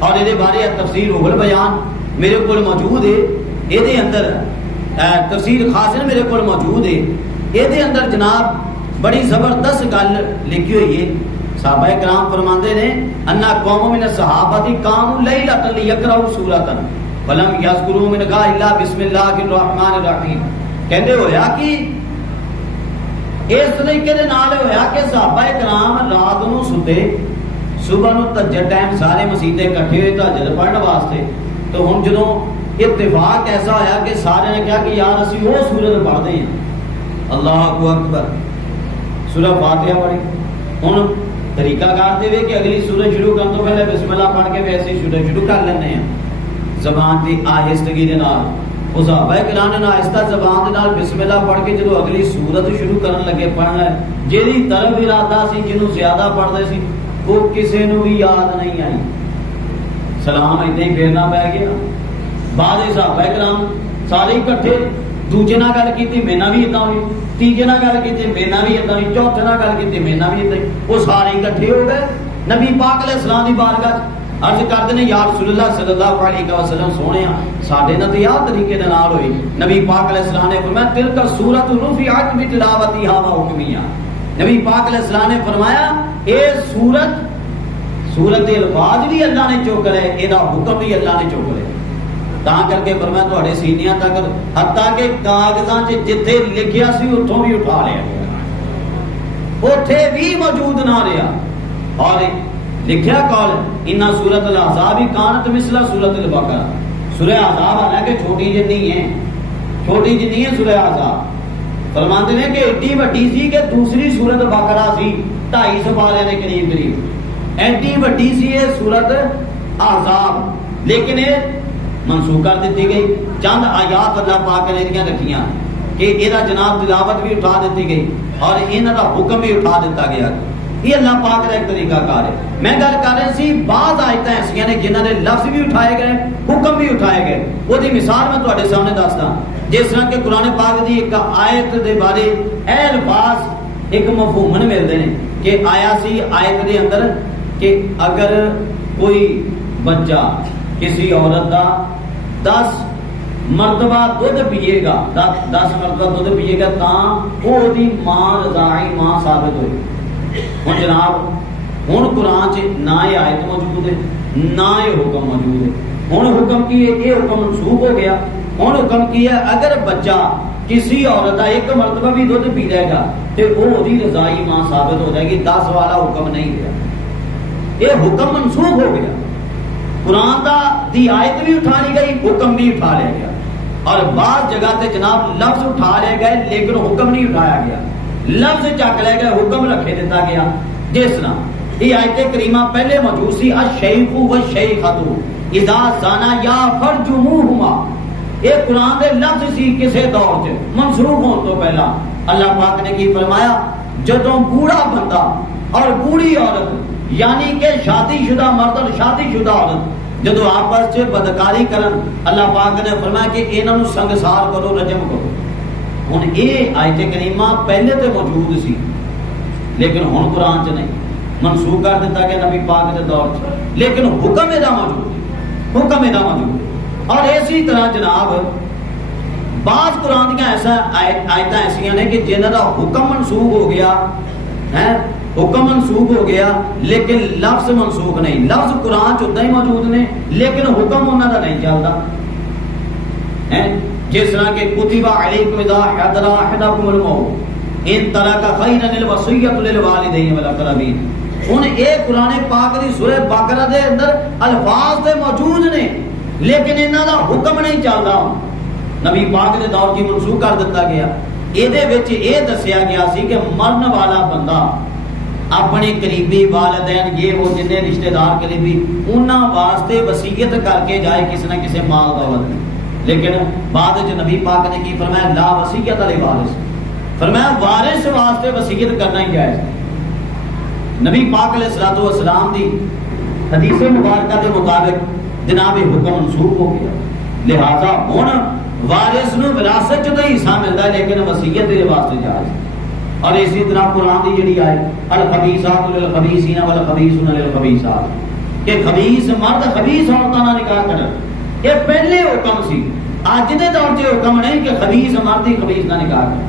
اور یہ بارے تفسیر روح البیان میرے کو موجود ہے، یہ اندر تفسیر خاصر میرے کو موجود ہے، یہ اندر جناب بڑی زبردست گل لکھی ہوئی ہے۔ صحابہ کرام فرماندے نے انا قوم من الصحابہ قاموا لیلۃ لیقرؤوا سورۃ فلم یذکروا منھا الا بسم اللہ الرحمن الرحیم۔ کہندے ہویا کہ اس طریقے دے نال ہویا کہ صحابہ کرام رات نو ستے، صبح نو تہجد ٹائم سارے مسیتے اکٹھے ہوئے تہجد پڑھن واسطے، تو ہن جدوں اتفاق ایسا ہویا کہ سارے نے کہا کہ یار اسی وہ سورت پڑھتے ہیں، اللہ اکبر سورہ فاتحہ پڑھی۔ ہن طریقہ کار دے کہ اگلی سورت شروع کرن تو پہلے بسم اللہ پڑھ کے ویسے ہی شروع کر لینے ہیں زبان دی آہستگی دے نال۔ وہ صحابہ کرام نے آہستہ زبان دے نال بسم اللہ پڑھ کے جدوں اگلی سورت شروع کرن لگے پڑھنا ہے، جیڑی طرف ارادہ سی جنوں زیادہ پڑھدے سی وہ کسے نو بھی یاد نہیں آئی، سلام اتنے ہی پھیرنا پہ گیا۔ بعد صحابہ کرام سارے اکٹھے، دوجے نال گل کیتی میرے نال بھی اتنا ہوئی، تیجے نال گل کیتی میرے نال بھی اتنا ہوئی، چوتھے نال گل کیتی میرے نال بھی اتنا ہوئی۔ وہ سارے اکٹھے ہو گئے نبی پاک علیہ السلام دی بارگاہ عرض کرتے ہیں یا رسول اللہ صلی اللہ علیہ وسلم سونے ساڈے نال تے یاد طریقے دے نال ہوئی۔ نبی پاک علیہ السلام نے فرمایا تلک سورۃ رفعت بتلاوتها وحکمیہ۔ نبی پاک علیہ السلام نے فرمایا اے سورت الفاظ بھی اللہ نے چوک لے، یہ حکم بھی اللہ نے چوک لے۔ تا کر کے فرمایا تواڈے سینیاں تک حتیٰ کہ کاغذاں چ جتھے لکھیا سی اتھوں بھی اٹھا لیا گیا، اوتھے بھی موجود نہ رہا۔ اور لکھیا کال ان سورۃ الاحزاب کانت مثل سورۃ البقرہ، سورہ احزاب حالانکہ چھوٹی جنی ہے، چھوٹی جنی ہے سورہ احزاب، فرماتے ہیں کہ ایڈی وڈی سی کہ دوسری سورت بقرہ سی 250 پارے کے قریب، ایڈی وڈی سی یہ سورت احزاب، لیکن یہ منسوخ کر دیتی گئی۔ چند آیات اللہ پاک نے رکھیاں کہ یہ جناب تلاوت بھی اٹھا دیتی گئی اور انہاں دا حکم بھی اٹھا دیتا گیا۔ یہ اللہ پاک کا ایک طریقہ کار ہے۔ میں گل کر رہا سی بعض آیتیں ایسیاں نے جنہاں نے لفظ بھی اٹھائے گئے، حکم بھی اٹھائے گئے۔ وہ دی مثال میں تواڈے سامنے دسدا، جس طرح کہ قرآن پاک دی ایک آیت دے بارے اے الفاظ ایک مفہومن ملدے نے کہ آیا سی آیت دے اندر کہ اگر کوئی بچہ کسی عورت دا 10 مرتبہ دودھ پیے گا، 10 مرتبہ دودھ پیے گا تاں وہ دی ماں رضاعی ماں ثابت ہوئی۔ ہوں جناب ہوں قرآن چ نہ یہ آیت موجود ہے نہ یہ حکم موجود ہے۔ ہوں حکم کی ہے، یہ حکم منسوخ ہو گیا۔ ہوں حکم کی ہے اگر بچہ کسی عورت کا ایک مرتبہ بھی دودھ پی لے گا تو وہ رضائی ماں ثابت ہو جائے گی. 10 والا حکم نہیں دیا, یہ حکم منسوخ ہو گیا. قرآن دی آیت بھی اٹھا لی گئی, حکم بھی اٹھا لیا گیا. اور بعض جگہ تے جناب لفظ اٹھا لے گئے لیکن حکم نہیں اٹھایا گیا. لفظ چک لے گئے, حکم رکھے دیتا گیا. جس طرح یہ آیت کریمہ پہلے موجود سی, الشیخ والشیخۃ اذا زانا یا فرجموہما. یہ قرآن دے لفظ سی کسے دور چ منسوخ ہونے تو پہلا. اللہ پاک نے کی فرمایا, جدوں بوڑھا بندہ اور بوڑھی عورت یعنی کہ شادی شدہ مرد اور شادی شدہ عورت جدو آپس سے بدکاری کرن, اللہ پاک نے فرمایا کہ انہاں نوں سنگسار کرو, رجم کرو. ہن یہ آیت کریمہ پہلے تے موجود سی لیکن ہن قرآن چ نہیں, منسوخ کر دیتا گیا نبی پاک دے دور چ, لیکن حکم ادا موجود ہے, حکم ادا موجود ہے. اور اسی طرح جناب بعض قرآن دیاں ایسا آیتاں ایسیاں نے کہ جنہاں دا حکم منسوخ ہو گیا ہے, حکم منسوخ ہو گیا لیکن لفظ منسوخ نہیں. لفظ قرآن چ ادھا ہی موجود نے لیکن حکم انہاں دا نہیں چلتا ہے. جس طرح کہ کتب علیکم اذا حضر احدکم الموت ان ترک خیرا الوصیۃ للوالدین والاقربین. ان ایک قرآن پاک دی سورہ بقرہ دے اندر الفاظ تے موجود نے لیکن انہاں دا حکم نہیں چلدا. نبی پاک دے دور کی منسوخ کر دیتا گیا. یہ وچ یہ دسیا گیا سی کہ مرن والا بندہ اپنے قریبی والدین یہ وہ جن رشتہ دار قریبی انہاں واسطے وصیت کر کے جائے کسی نہ کسی مال دولت میں. لیکن بعد وچ نبی پاک نے کی فرمایا, لا وصیت لوارث. فرمایا وارث واسطے وصیت کرنا ہی جائز. نبی پاک علیہ الصلوۃ والسلام دی حدیث مبارکہ کے مطابق جناب حکم منسوخ ہو گیا. لہذا ہن وارث نو وراثت چ تو حصہ ملتا ہے لیکن وصیت دے واسطے جائز. اور اسی طرح قرآن دی جڑی آئے الخبیثات للخبیثین والخبیثون للخبیثات, کہ خبیث مرد خبیث عورتاں نال نکاح کرن, یہ پہلے حکم سی. اج دے دور چ حکم نہیں کہ خبیث مرد ہی خبیث نال نکاح کرن.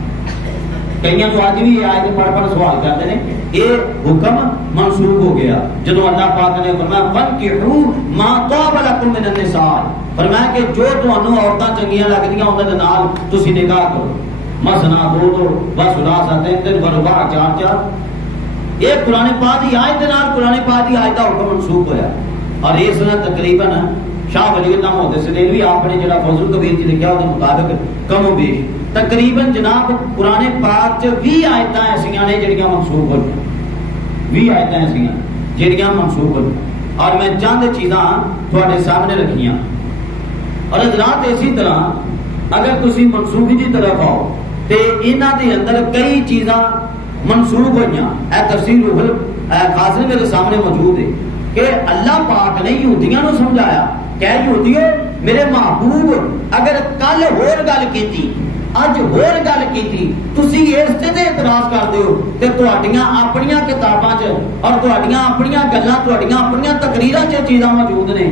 کئیاں تو اج بھی یہ آیت پڑھ پڑھ سوال کرتے ہیں, یہ حکم منسوخ ہو گیا جدوں اللہ پاک نے فرمایا فانکحوا ما طاب لکم من النساء. فرمایا کہ جو تانوں عورتاں چنگیاں لگدیاں اوناں دے نال تسی نکاح کرو. مثنا دو بس ثلاثہ تین ورباع 4. یہ قرآن پاک دی آیت دے نال قرآن پاک دی آیت دا حکم منسوخ ہویا. اور اس نے تقریباً شاہ ولی اللہ محدث نے بھی آپ نے جڑا فضل کبیر کی لکھا اس مطابق کم و بیش تقریباً جناب قرآن پاک چ 20 آیتاں ایسیاں نے جڑیاں منسوخ ہوئیں. 20 آیتاں ایسیاں جڑیاں منسوخ ہوئیں. اور میں چند چیزاں تھوڑے سامنے رکھیاں. اور حضرات اسی طرح اگر تسی منسوخی کی طرف آؤ تے انہاں دے اندر کئی چیزاں منسوخ ہوئیاں. اے تفسیر روح القاسم میرے سامنے موجود ہے کہ اللہ پاک نے یہودیاں نو سمجھایا کہ یہودیو میرے محبوب اگر کل ہور گل کیتی اج ہور گل کیتی تسی اس تے اعتراض کر دیو تے تہاڈیاں اپنیاں کتاباں چ اور تہاڈیاں اپنیاں گلاں تہاڈیاں اپنیاں تقریراں چ چیزاں موجود نے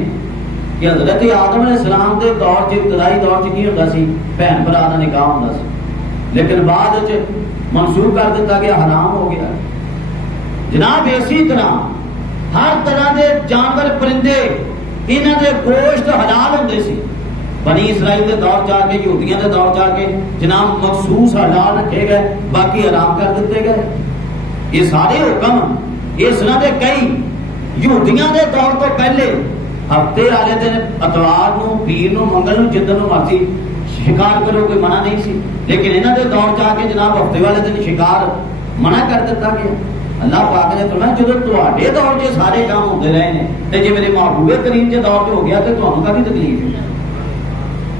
کہ حضرت آدم علیہ السلام دے دور چ ابتدائی دور چ کی ہوندا سی بہن بھرا دا نکاح ہوندا سی لیکن بعد وچ منسوخ کر دیتا گیا, حرام ہو گیا. جناب اسی طرح ہر طرح دے جانور پرندے انہاں دے گوشت حلال ہوندے سی. بنی اسرائیل دے دور جا کے یہودیاں دے دور جا کے جناب مخصوص حلال رکھے گئے باقی حرام کر دیتے گئے. یہ سارے حکم اس طرح دے کئی یہودیاں دے دور تو پہلے ہفتے والے دن اتوار نو پیر نو منگل نو جدن نو مرضی شکار کرو کوئی منع نہیں سی لیکن انہاں دے دور جا کے جناب ہفتے والے دن شکار منع کر دیتا گیا. اللہ پاک نے فرمایا جدوں تواڈے دور 'چ سارے کام ہوندے رہے نے تے جے میرے محبوب کریم دے دور 'چ ہو گیا تے تانوں کافی تکلیف ہے.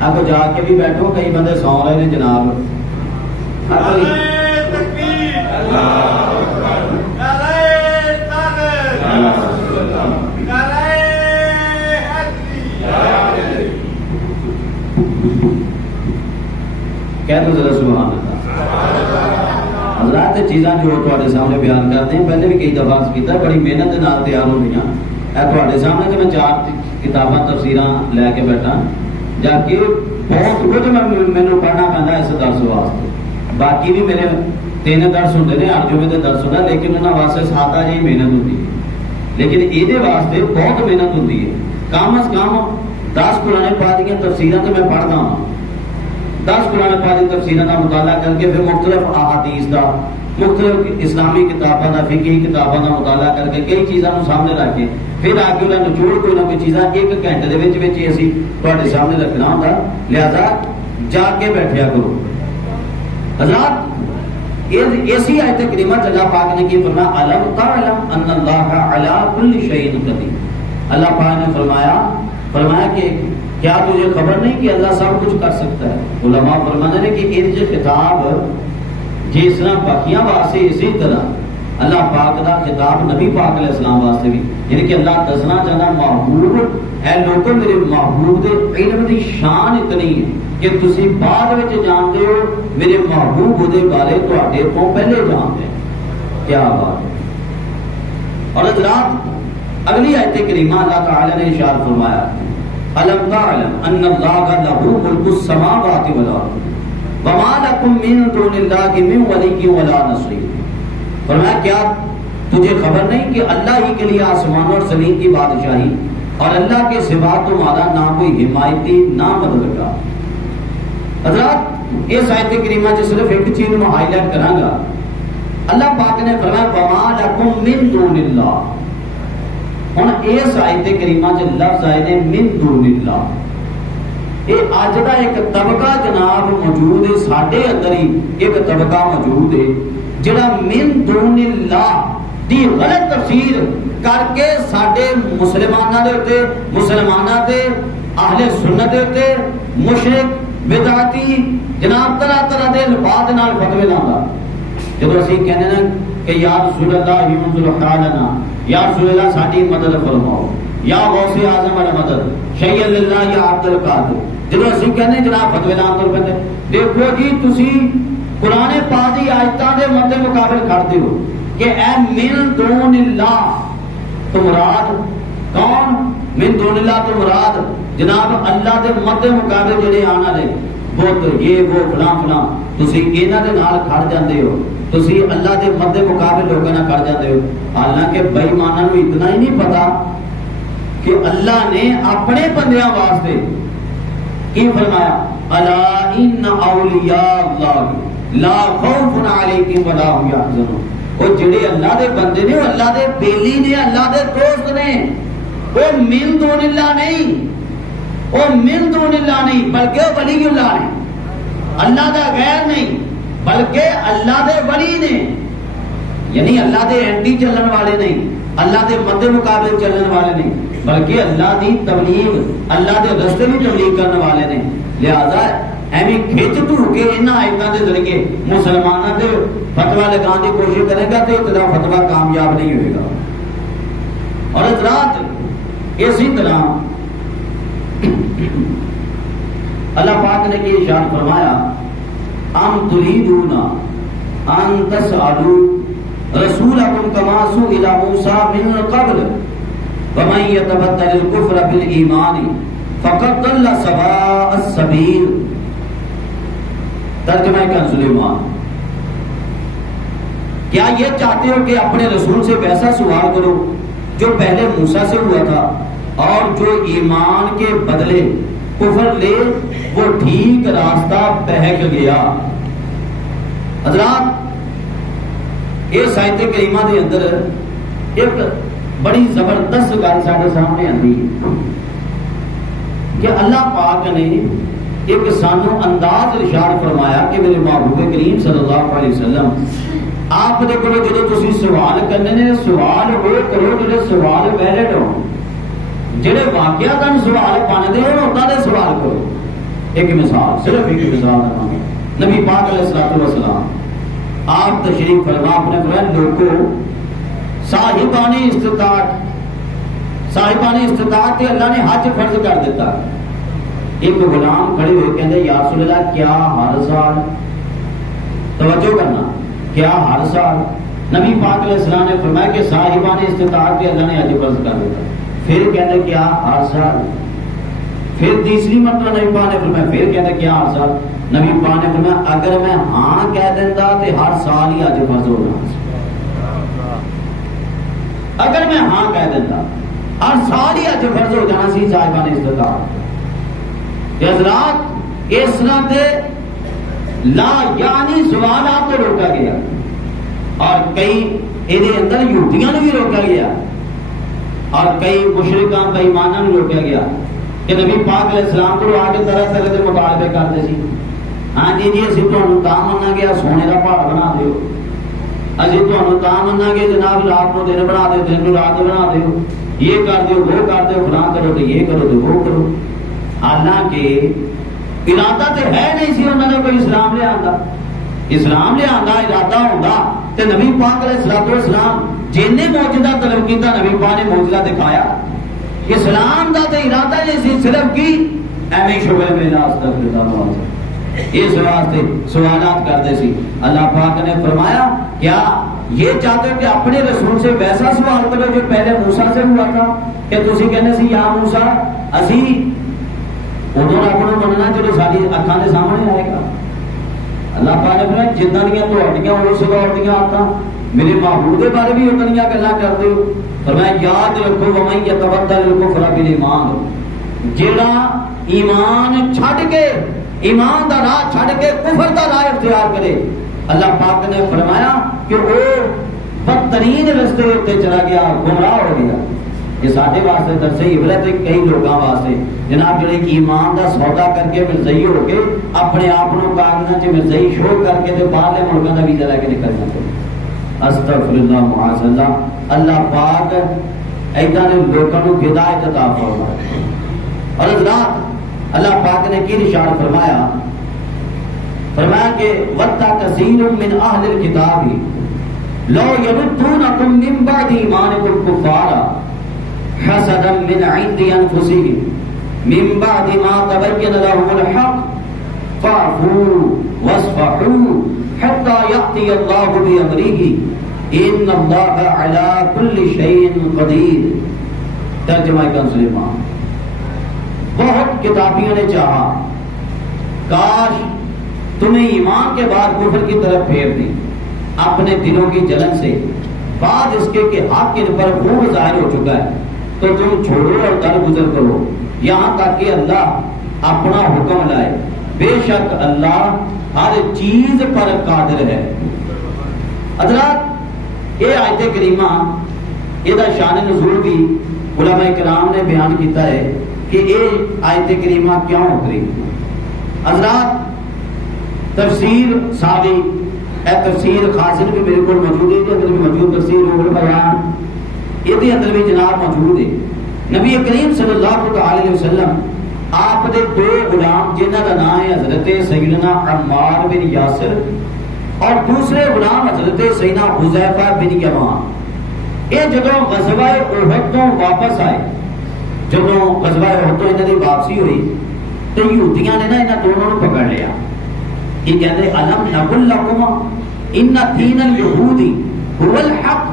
آپ جا کے بھی بیٹھو کئی بندے سو رہے ہیں جناب. کہہ دو ذرا سبحان اللہ. حضرات چیزاں جو تواڈے سامنے بیان کرتے ہیں پہلے بھی کئی دفعہ کیتا بڑی محنت دے نال تیار ہوندیاں. اے تواڈے سامنے کہ میں 4 کتاباں تفسیراں لے کے بیٹھا جا کے بہت کچھ مینوں پڑھنا پیندا اس درس واسطے. باقی بھی میرے 3 درس ہوندے نے ارجمے دے درس ہوندے لیکن انہاں واسطے سادہ جی محنت ہوندی ہے لیکن یہ واسطے بہت محنت ہوندی ہے. کم از کم 10 قرآن پاک دیاں تفسیراں تے میں پڑھدا ہاں 10 قرآن پاک کی تفسیروں کا مطالعہ کر کے پھر مختلف احادیث کا مختلف اسلامی کتابوں کا فقہی کتابوں کا مطالعہ کر کے کئی چیزوں کو سامنے رکھ کے پھر آ کے انہوں نے نچوڑ کوئی نہ کوئی چیزاں 1 گھنٹے کے اسی تھوڑے سامنے رکھنا ہوتا. لہذا جا کے بیٹھیا کرو. حضرات ایسی آیت کریمہ اللہ پاک نے کی فرمایا علم تعلم ان اللہ علی کل شیء قدیر. اللہ پاک نے فرمایا کہ کیا تجھے خبر نہیں کہ اللہ سب کچھ کر سکتا ہے. علماء فرماتے ہیں کہ یہ خطاب جس طرح باقیاں واسطے اسی طرح اللہ پاک کا خطاب نبی پاک علیہ السلام واسطے بھی یعنی کہ اللہ دسنا چاہتا محبوب اے لوگوں میرے محبوب دے علم دی شان اتنی ہے کہ تسی بعد وچ جانتے ہو میرے محبوب دے بارے تواڈے تو پہلے جانتے ہیں. کیا بات ہے. اور حضرات اگلی آیت کریمہ اللہ تعالی نے ارشاد فرمایا الم تعلم ان اللہ لہ ملک السماوات والارض وما لکم من دون اللہ من ولی ولا نصیر. فرمایا کیا تجھے خبر نہیں کہ اللہ ہی کے لیے آسمان اور زمین کی بادشاہی اور اللہ کے سوا تمہارا نہ کوئی حمایتی نہ مددگار. حضرات اس آیت کریمہ سے صرف ایک چیز میں ہائی لائٹ کراں گا. اللہ پاک نے فرمایا وما لکم من دون اللہ. ہن اس آیت کریمہ سے لفظ آئے نے من دون اللہ. یہ اج دا ایک طبقہ جناب موجود ہے ساڈے اندر ہی ایک طبقہ موجود ہے جڑا من دون اللہ دی غلط تفسیر کر کے ساڈے مسلماناں دے اوتے مسلماناں تے اہل سنت دے اوتے مشرک بدعتی جناب طرح طرح دے الفاظ نال فتوی لاندا. جدو اسی کہنے نا کہ یا رسول اللہ انظر حالنا یا رسول اللہ ساڈی مدد فرماؤ یا غوث اعظم والا مدد شیء اللہ یا عبد القادر. جدو اسی کہنے جناب فتوی لان تو پہلے دیکھو جی تسی قرآن پاک دی آیتاں دے مد مقابل کھڑتے ہو کہ اے من دون اللہ تو مراد کون؟ من دون اللہ تو مراد جناب اللہ دے مد مقابل جڑے آنا لے بت یہ وہ فلاں فلاں تسی انہاں دے نال کھڑ جاندے ہو. تسی اللہ دے مد مقابل لوگاں نال کھڑ جاندے ہو. حالانکہ بے ایماناں نوں اتنا ہی نہیں پتا کہ اللہ نے اپنے بندیاں واسطے کی فرمایا الا ان اولیاء اللہ لا خوف علیہم ولا هم يحزنون. وہ جڑے اللہ دے بندے نے وہ اللہ دے بیلی نے اللہ دے دوست نے. وہ من دون اللہ نہیں وہ من دون اللہ نہیں بلکہ وہ ولی اللہ نے. اللہ دا غیر نہیں بلکہ اللہ دے ولی نے. یعنی اللہ دے اینٹی چلن والے نہیں اللہ دے مد مقابل چلن والے نہیں بلکہ اللہ دی تبلیغ اللہ دے رستے میں تبلیغ کرنے والے نے. لہذا ایویں کھچ دھو کے انہاں آیتاں دے ذریعے مسلماناں دے فتوی لگانے کی کوشش کرے گا تو تیرا فتوی کامیاب نہیں ہوئے گا. اور حضرات اسی طرح اللہ پاک نے کی ارشاد فرمایا ام تريدون ان تسألوا رسولكم كما سئل موسى من قبل ومن يتبدل الكفر بالإيمان فقد ضل سواء السبيل. ترجمہ کنز الایمان. کیا یہ چاہتے ہو کہ اپنے رسول سے ویسا سوال کرو جو پہلے موسیٰ سے ہوا تھا اور جو ایمان کے بدلے کفر لے وہ ٹھیک راستہ بہک گیا. حضرات اس آیت کریمہ دے اندر ایک بڑی زبردست گل سارے سامنے آتی ہے کہ اللہ پاک نے ایک سانو انداز ارشاد فرمایا کہ میرے محبوب کریم صلی اللہ علیہ وسلم آپ دے کولو جدوں تسی سوال کرنے نے سوال وہ کرو جڑے سوال ویلڈ ہو جڑے واقعہ تن سوال پاندے ہو انہاں دے سوال کرو. ایک مثال صرف ایک مثال دے نبی پاک علیہ الصلوۃ والسلام آپ تشریف فرما اپنے فرزند لوگوں صاحبان استطاعت اللہ نے حج فرض کر دیتا. ایک غلام کھڑے ہوئے کہتے یا رسول اللہ کیا ہر سال توجہ کرنا کیا ہر سال نبی پاک علیہ السلام نے فرمایا کہ صاحبان استطاعت اللہ نے حج فرض کر دیتا. پھر کہتے کیا ہر سال. پھر تیسری مرتبہ نبی پاک نے فرمایا پھر کہتے کیا ہر سال. نبی پاک نے فرمایا اگر میں ہاں کہہ دیتا تو ہر سال ہی حج فرض ہونا. اگر میں ہاں کہہ دیتا ہر سال ہی حج فرض ہو جانا سی صاحبان استطاعت. حضرات اس طرح دے لا یعنی سوالات تو روکا گیا، اور کئی یہ اندر یہودیاں بھی روکا گیا، اور کئی مشرکاں بے ایماناں نوں روکا گیا کہ نبی پاک علیہ السلام کو آ کے طرح طرح کے مطالبے کرتے سی. ہاں جی اسی تمہیں تا منا گیا سونے کا پہاڑ بنا دیو، اسی تمہیں تا منا گے جناب رات کو دن بنا دو، دن کو رات بنا دیو، یہ کر دو وہ کر دو، فلاں کرو تو یہ کرو تو وہ کرو. حالانکہ ارادہ تو ہے نہیں سی انہوں نے کوئی اسلام لے آتا. اسلام لے آتا ارادہ ہوتا تو نبی پاک علیہ السلام جن نے موجودہ طلب کیا نبی پاک نے موجودہ دکھایا. اسلام کا تو ارادہ نہیں سی، صرف کی ایویں شبہ میں استغفر اس واسطے سوالات کرتے سی. اللہ پاک نے فرمایا کیا یہ چاہتے ہو کہ اپنے رسول سے ویسا سوال کرو جو پہلے موسیٰ سے ہوا تھا کہ تسی کہنے سی یا موسیٰ اسی ادھر اپنا مننا جب ساری اکھاں کے سامنے آئے گا. اللہ پاک نے فرمایا جتنا دیا تہاڈیاں اس تہاڈیاں آتا میرے معبود کے بارے بھی اتنی گلاں کرتے ہو. فرمایا یاد رکھو ومن یتبدل الکفر بالایمان، جیڑا ایمان چھڈ کے ایمان دا راہ چھڈ کے کفر دا راہ اختیار کرے، اللہ پاک نے فرمایا کہ وہ بدترین رستے تے چلا گیا، گمراہ ہو گیا. یہ سارے واسطے درس عبرت ہے کئی لوگوں واسطے جناب جڑے ایمان دا سودا کر کے مرزئی ہو کے اپنے آپ کو کاغذاں چ مرزئی شو کر کے تے باہرلے ملکاں دا ویزا لے کے نکل جاتے. استغفر اللہ معاذ اللہ. اللہ پاک ایداں دے لوکاں نوں ہدایت عطا فرمائے. اور حضرات اللہ پاک نے کی ارشاد فرمایا کہ وَتَّ كَثِيرٌ مِّنْ أَهْلِ الْكِتَابِ لَوْ يَرُدُّونَكُم مِّن بَعْدِ إِيمَانِكُمْ كُفَّارًا حَسَدًا مِّنْ عِندِ أَنفُسِهِم مِّن بَعْدِ مَا تَبَيَّنَ لَهُمُ الْحَقُّ فَاعْفُوا وَاصْفَحُوا حَتَّى يَأْتِيَ اللَّهُ بِأَمْرِهِ إِنَّ اللَّهَ عَلَى كُلِّ شَيْءٍ قَدِيرٌ. ترجمہ کنز ایمان. بہت کتابیوں نے چاہا کاش تمہیں ایمان کے بعد کفر کی طرف پھیر دیں اپنے دلوں کی جلن سے، بعد اس کے کہ حق ان پر خوب ظاہر ہو چکا ہے تو تم چھوڑو اور در گزر کرو یہاں تک کہ اللہ اپنا حکم لائے. بے شک اللہ ہر چیز پر قادر ہے. حضرات یہ آیت کریمہ یہ شان نزول بھی علماء کرام نے بیان کیتا ہے کہ یہ آیت کریمہ کیوں اتری. حضرات تفسیر ساوی تفسیر خاصر بھی بالکل موجود ہے، اندر بھی موجود تفسیر روح البیان یہ اندر بھی جناب موجود ہے. نبی کریم صلی اللہ علیہ وسلم آپ دے دو غلام جنہاں کا نام ہے حضرت سیدنا عمار بن یاسر اور دوسرے غلام حضرت سیدنا حذیفہ بن یمان، یہ جدوں غزوہ احد تو واپس آئے، جدوں غزوہ احد تو انہاں دی واپسی ہوئی تو یہودیاں نے نا انہاں دونوں کو پکڑ لیا. یہ کہتے الم نقل لکم ان دین الیہود هو الحق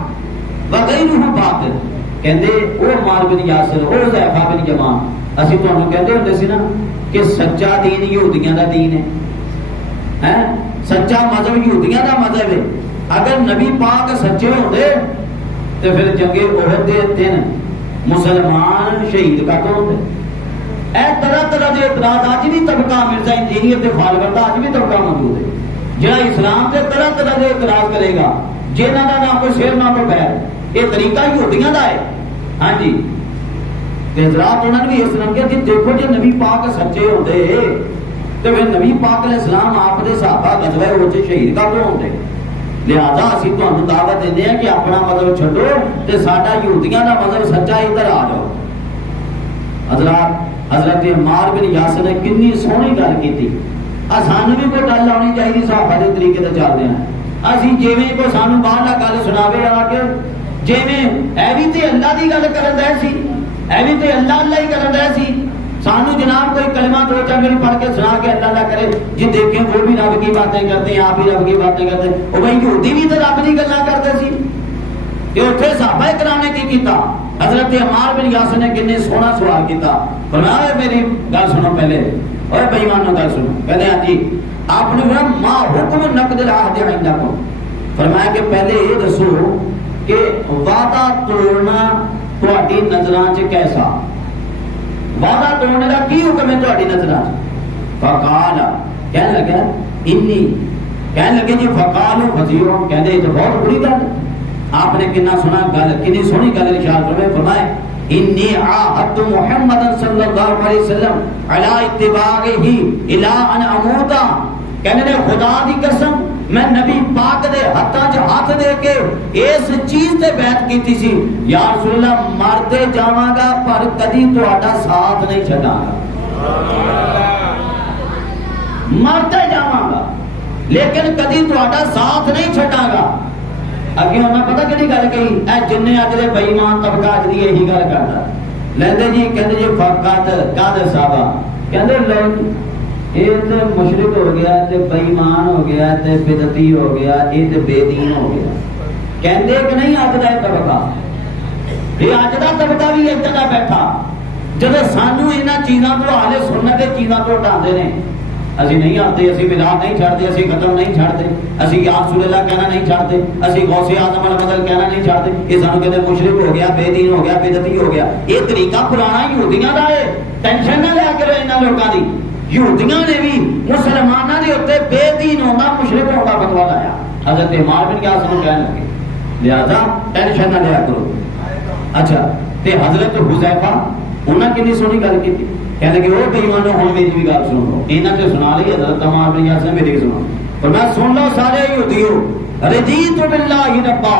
وغیرہ باطل. کہندے او عمار بن یاسر او حذیفہ بن یمان اسی تانوں کہندے ہوندے سی نا کہ سچا دین یہودیاں دا دین ہے، سچا مذہب یہودیاں دا مذہب ہے. اگر نبی پاک سچے ہوندے تو پھر جنگ احد دے دن مسلمان شہید کا کون ہوندے. اے طرح طرح کے اعتراض اج بھی طبقہ مرزا انجینئر تے فالور دا اج بھی طبقہ موجود ہے جہاں اسلام تے طرح طرح کے اعتراض کرے گا جنہاں دا نہ کوئی شیر نہ کوئی بیر. یہ طریقہ یہودیاں دا ہے. ہاں جی حضرات انہوں نے بھی اس طرح کیا کہ دیکھو جی نبی پاک سچے ہوتے تو پھر نبی پاک علیہ السلام آپ دے صحابہ غزوہ احد وچ شہید کا کیوں ہوتے. لہذا اسی تمہیں دعوت دیندے ہیں کہ اپنا مذہب چھڈو تے ساڈا یہودیاں دا مذہب سچا ادھر آ جاؤ. حضرت عمار بن یاسر نے کنی سونی گل کی. سانو بھی کوئی گل آنی چاہیے صحابہ دے طریقے تے چلدے ہیں. اسی جویں کوئی سانو باہر گل سناوے آ کے جویں اے بھی تے اللہ دی گل کرن دے سی، اے بھی تے اللہ اللہ ہی کرن دے سی. سانو جناب کوئی کلمہ دو چار میری پڑھ کے سنا کے اللہ اللہ کرے جی دیکھیں وہ بھی رب کی باتیں کرتے ہیں آپ بھی رب کی باتیں کرتے ہیں. وہ بھائی یہودی بھی تو رب کی گلاں کرتے سی. یہ اتنے صحابہ کرام نے کی کیتا. حضرت عمار بن یاسر نے کتنے سونا سوال کیتا. فرمایا میری گل سنو پہلے اور بے ایمانوں گل سنو. کہتے ہیں جی آپ نے فرمایا ما حکم نقد العہد عندکم. فرمایا کہ پہلے یہ دسو کہ وعدہ توڑنا تہاڈی نظراں چ کیسا؟ وعدہ توڑنے کا کی حکم ہے تہاڈی نظراں چ؟ فقال کہنے لگا انی، کہنے لگے جی فقالوا فزیروں، کہنے یہ تو بہت بری گل ہے. آپ نے کتنا سنا گل، کتنی سونی گل ارشاد فرمائے انی عاہدت محمد صلی اللہ علیہ وسلم علی اتباعہ الی ان اموت. کہنے نے خدا دی قسم میں نبی پاک دے ہاتھاں چ ہاتھ دے کے اس چیز تے بیعت کیتی سی، یا رسول اللہ مرتے جاواں گا پر کدی تہاڈا ساتھ نہیں چھڈاں گا، مرتے جاواں گا لیکن کدی تہاڈا ساتھ نہیں چھڈاں گا. اگے انہاں پتہ کہڑی گل کہی، اے جن اج دے بے ایمان طبقہ اج دی یہی گل کردا لیندے جی، کہندے جی فقط قاد صحابہ، کہندے لوگ یہ تے مشرک ہو گیا تے بے ایمان ہو گیا تے بدعتی ہو گیا، یہ تے بے دین ہو گیا. کہندے کہ نہیں اج دا طبقہ، یہ اج دا طبقہ بھی اتنا بیٹھا جدوں سانو انہاں چیزاں تو اہل سنت دے چیزاں تو ہٹاندے نے، اسی نہیں آتے، اسی بدعت نہیں چھڑتے، اسی ختم نہیں چھڑتے، اسی یا رسول اللہ کہنا نہیں چھڑتے، اسی غوث اعظم البدل کہنا نہیں چھڑتے. یہ سانو کہتے مشرک ہو گیا، بے دین ہو گیا، بدعتی ہو گیا. یہ طریقہ پرانا یہودیاں دا ہے، ٹینشن نہ لیا کرو انہاں لوکاں دی. یہودیاں نے بھی مسلماناں دے اوتے بے دین ہونا، مشرک ہونا فتوا لایا. حضرت عمار بن یاسر کہنے لگے لہذا ٹینشن نہ لیا کرو. اچھا تے حضرت حذیفہ انہاں کتنی سونی گل کی، کہنے کہ وہ بے ایمانو ہن میری بھی گل سنو. انہاں تے سنا لی حضرت عمار بن یاسر میری سنو. فرمایا سن لو سارے یہودیو، رضیت باللہ ربا،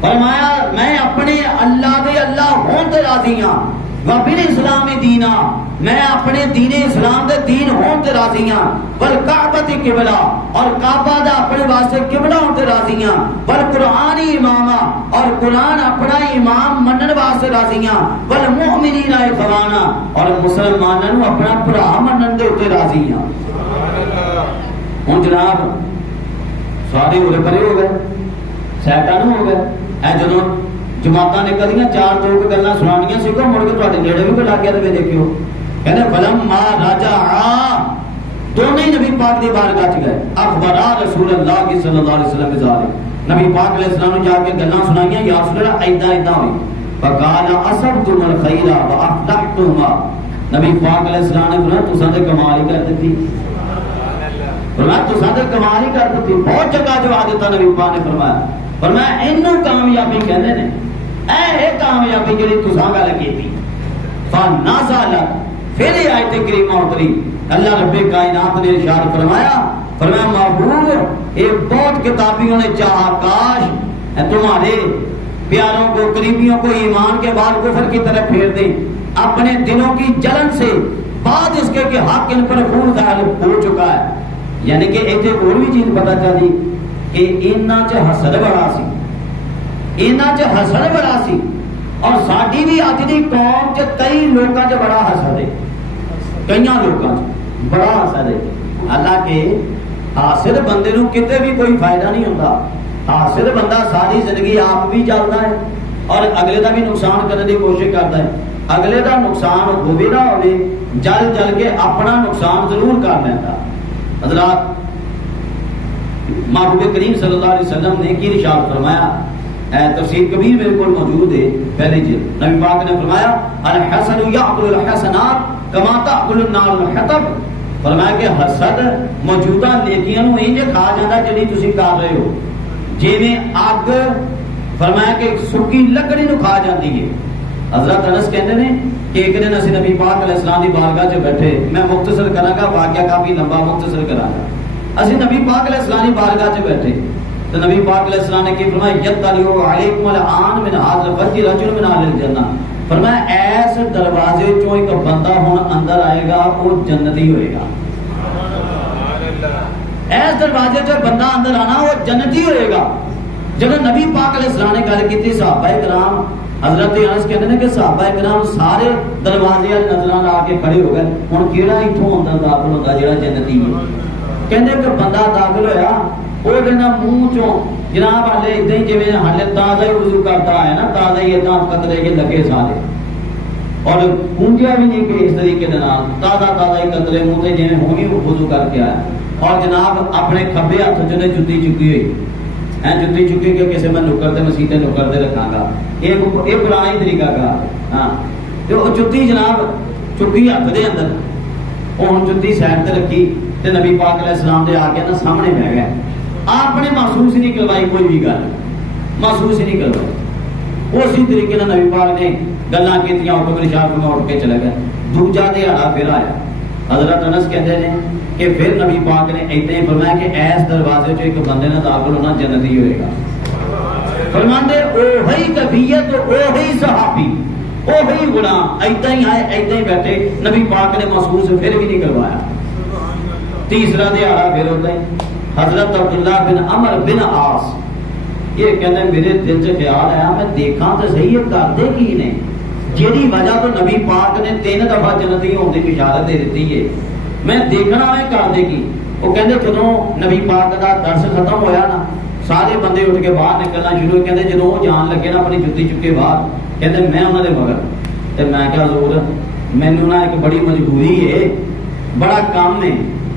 فرمایا میں اپنے اللہ دے اللہ ہون تے راضی ہاں، وبالاسلام دینا، میں اپنے دین اسلام دے دین ہون تے راضی ہاں، والکعبۃ قبلہ، اور کعبہ دا اپنے واسطے قبلہ ہون تے راضی ہاں، والقرآن اماما، اور قرآن اپنا امام منن واسطے راضی ہاں، والمؤمنین اخوانا، اور مسلماناں نو اپنا بھرا منن دے اوتے راضی ہاں. ہن جناب سارے اورے پرے ہو گئے، سیٹاں ہو گئے. اے جدوں جماعتاں نے کدیاں چار دو گلاں سنانیاں سی کو مڑ کے تہاڈے نیڑے بھی کوئی لگ گیا تے دیکھیو. کہندے فلما رجعا، دونوں ہی نبی پاک دی بارگاہ چ گئے. اخبرا رسول اللہ صلی اللہ علیہ وسلم بذالک، نبی پاک علیہ السلام نے جا کے گلاں سنائیاں، یا رسول اللہ ایدا ایدا ہوئی. فقال اصبتم الخیر وافلحتما، نبی پاک علیہ السلام نے فرمایا تساں تے کمال ہی کر دتی، فرمایا تساں تے کمال ہی کر دتی. بہت جگہ جواب دیتا نبی پاک نے فرمایا، فرمایا اینو کامیابی کہندے نے، اے کامیابی جڑی تساں گل کیتی. فنازلت، پھر یہ آیت کریمہ اتری، اللہ رب کائنات نے ارشاد فرمایا، فرمایا محبوب یہ بہت کتابیوں نے چاہا کاش تمہارے پیاروں کو قریبیوں کو ایمان کے بعد کفر کی طرف پھیر دیں، اپنے دلوں کی جلن سے بعد اس کے کہ حق ان پر خون ظاہر ہو چکا ہے. یعنی کہ ایک اور بھی چیز پتہ چلی کہ انہاں چ حسد بڑا سی، انہاں چ حسد بڑا سی، اور ساڈی بھی اج دی قوم چ کئی لوکاں چ بڑا حسد ہے، کئیاں لوکاں چ بڑا حسد ہے. حالانکہ حاسد بندے نو کتے بھی کوئی فائدہ نہیں ہوتا. حاسد بندہ ساری زندگی آپ بھی چلتا ہے اور اگلے دا بھی نقصان کرنے کی کوشش کرتا ہے. اگلے دا نقصان ہوے نہ ہوے جل جل کے اپنا نقصان ضرور کر لیتا. حضرات محبوب کریم صلی اللہ علیہ وسلم نے کی ارشاد فرمایا، تفسیر کبیر میرے کو موجود ہے پہلی جلد، نبی پاک نے فرمایا الحسد یاکل الحسنات کما تاکل النار الحطب، فرمایا کہ حسد موجودہ نیکیاں نو انج کھا جاندا جڑی تسی کر رہے ہو، جویں اگ فرمایا کہ سکی لکڑی نو کھا جاندی ہے. حضرت انس کہتے ہیں کہ ایک دن اسی نبی پاک علیہ السلام کی بارگاہ سے بیٹھے، میں مختصر کراں گا، واقعہ کافی لمبا مختصر کراں گا. اسی نبی پاک علیہ السلام کی بارگاہ سے بیٹھے تو نبی پاک علیہ السلام نے کی فرمایا یطلع علیکم الان من هذا الفج رجل من اهل الجنہ، فرمایا ایس دروازے چوں ایک بندہ ہن اندر آئے گا وہ جنتی ہوئے گا. ایس دروازے چوں بندہ اندر آنا وہ جنتی ہوئے گا. جب نبی پاک علیہ السلام نے گل کی صحابہ کرام، حضرت انس کہتے ہیں کہ صحابہ کرام سارے دروازے والے نظراں لا کے کھڑے ہو گئے، ہن کیڑا ایتھوں اندر داخل ہوندا جڑا جنتی ہے؟ کہندے کہ بندہ داخل ہویا وہ کہنا منہ چوں جناب ہلے ادھر ہی جویں ہلے تازہ ہی وضو کرتا ہے نا، تازہ ہی اتنا قطرے کے لگے سارے، اور پونجیا بھی نہیں کہ اس طریقے کے نال تازہ تازہ ہی قطرے منہ تے جویں ہوئی وضو کر کے آیا، اور جناب اپنے کھبے ہاتھ چ نے جُتی چکی ہوئی ہے، جُتی چکی کہ کسے میں نکر تے مسیتے نکر تے رکھاں گا، یہ پرانا ہی طریقہ کا. ہاں تو جُتی جناب چکی ہاتھ دے اندر، وہ ہوں جتی سائڈ سے رکھی تے نبی پاک علیہ السلام دے آ کے نا سامنے بہ گیا. آپ نے محسوس ہی نہیں کروائی کوئی بھی گل, محسوس ہی نہیں کروائی. اسی طریقے سے نبی پاک نے گلاں کیتیاں, حکم ارشاد میں اٹھ کے چلا گیا. دوجا دہاڑا پھر آیا. حضرت انس کہتے ہیں کہ پھر نبی پاک نے اتنے ہی فرمایا کہ ایس دروازے چ ایک بندے نے داخل ہونا جنتی ہوئے گا. فرماندے اوہی کیفیت, اوہی صحابی, اوہی غلام ایدا ہی آئے ایدا ہی بیٹھے. نبی پاک نے محسوس پھر بھی نہیں کروایا. تیسرا دہاڑا پھر ہوتا ہے. حضرت عبداللہ بن عمر بن عاص یہ کہنے میرے دل سے خیال آیا میں دیکھاں تو صحیح ہے کردے کی نے جیڑی وجہ تو نبی پاک نے 3 دفعہ جنتی ہونے کی بشارت دے دیتی ہے, میں دیکھنا میں کردے کی. وہ کہندے جدوں نبی پاک کا درس ختم ہویا نا سارے بندے اٹھ کے باہر نکلنا شروع ہوئے. کہندے جدوں وہ جان لگے نا اپنی جُتی چکے باہر, کہندے میں انہاں دے مگر تے میں کہا حضور مینوں نا ایک بڑی مجبوری ہے, بڑا کام ہے,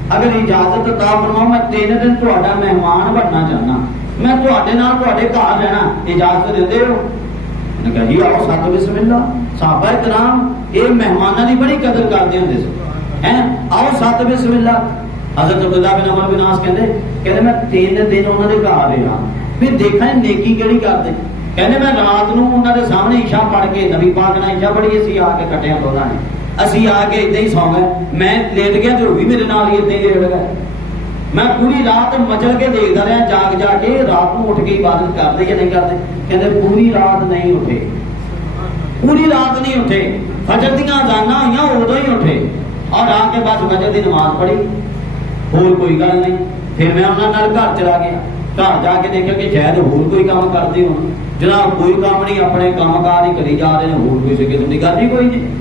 اگر اجازت عطا فرماؤ میں 3 دن تہاڈا مہمان بننا چاہنا, میں تہاڈے نال تہاڈے گھر رہنا, اجازت دیندے ہو؟ نے کہا جی آؤ ساتھ بسم اللہ. صحابہ کرام یہ مہمانوں کی بڑی قدر کرتے ہوندے سے ہیں, آؤ ساتھ بسم اللہ. حضرت عبداللہ بن عمر بن عاص کہندے میں 3 دن انہاں دے گھر رہا, پھر دیکھا نیکی کیڑی کرتے. کہندے میں رات نو انہاں دے سامنے عشاء پڑھ کے نبی پاک نے عشاء پڑھی, اسی آ کے کٹیاں دونوں نے اسی آ کے اتنے ہی سو گئے. میں لیٹ گیا تو وہ بھی میرے نال ہی اتنے ہی لیٹ گئے. میں پوری رات مچل کے دیکھتا رہا جاگ جا کے رات کو اٹھ کے عبادت کرتے یا نہیں کرتے. کہتے پوری رات نہیں اٹھے, پوری رات نہیں اٹھے. فجر دیاں اذاناں ہوئیاں ادو ہی اٹھے اور آ کے بس فجر دی نماز پڑھی, اور کوئی گل نہیں. پھر میں انہاں نال گھر چلا گیا. گھر جا کے دیکھا کہ شاید اور کوئی کام کرتے ہو. جناب کوئی کام نہیں, اپنے کام کار ہی کری جا رہے ہیں, اور کوئی قسم کی گل ہی کوئی نہیں.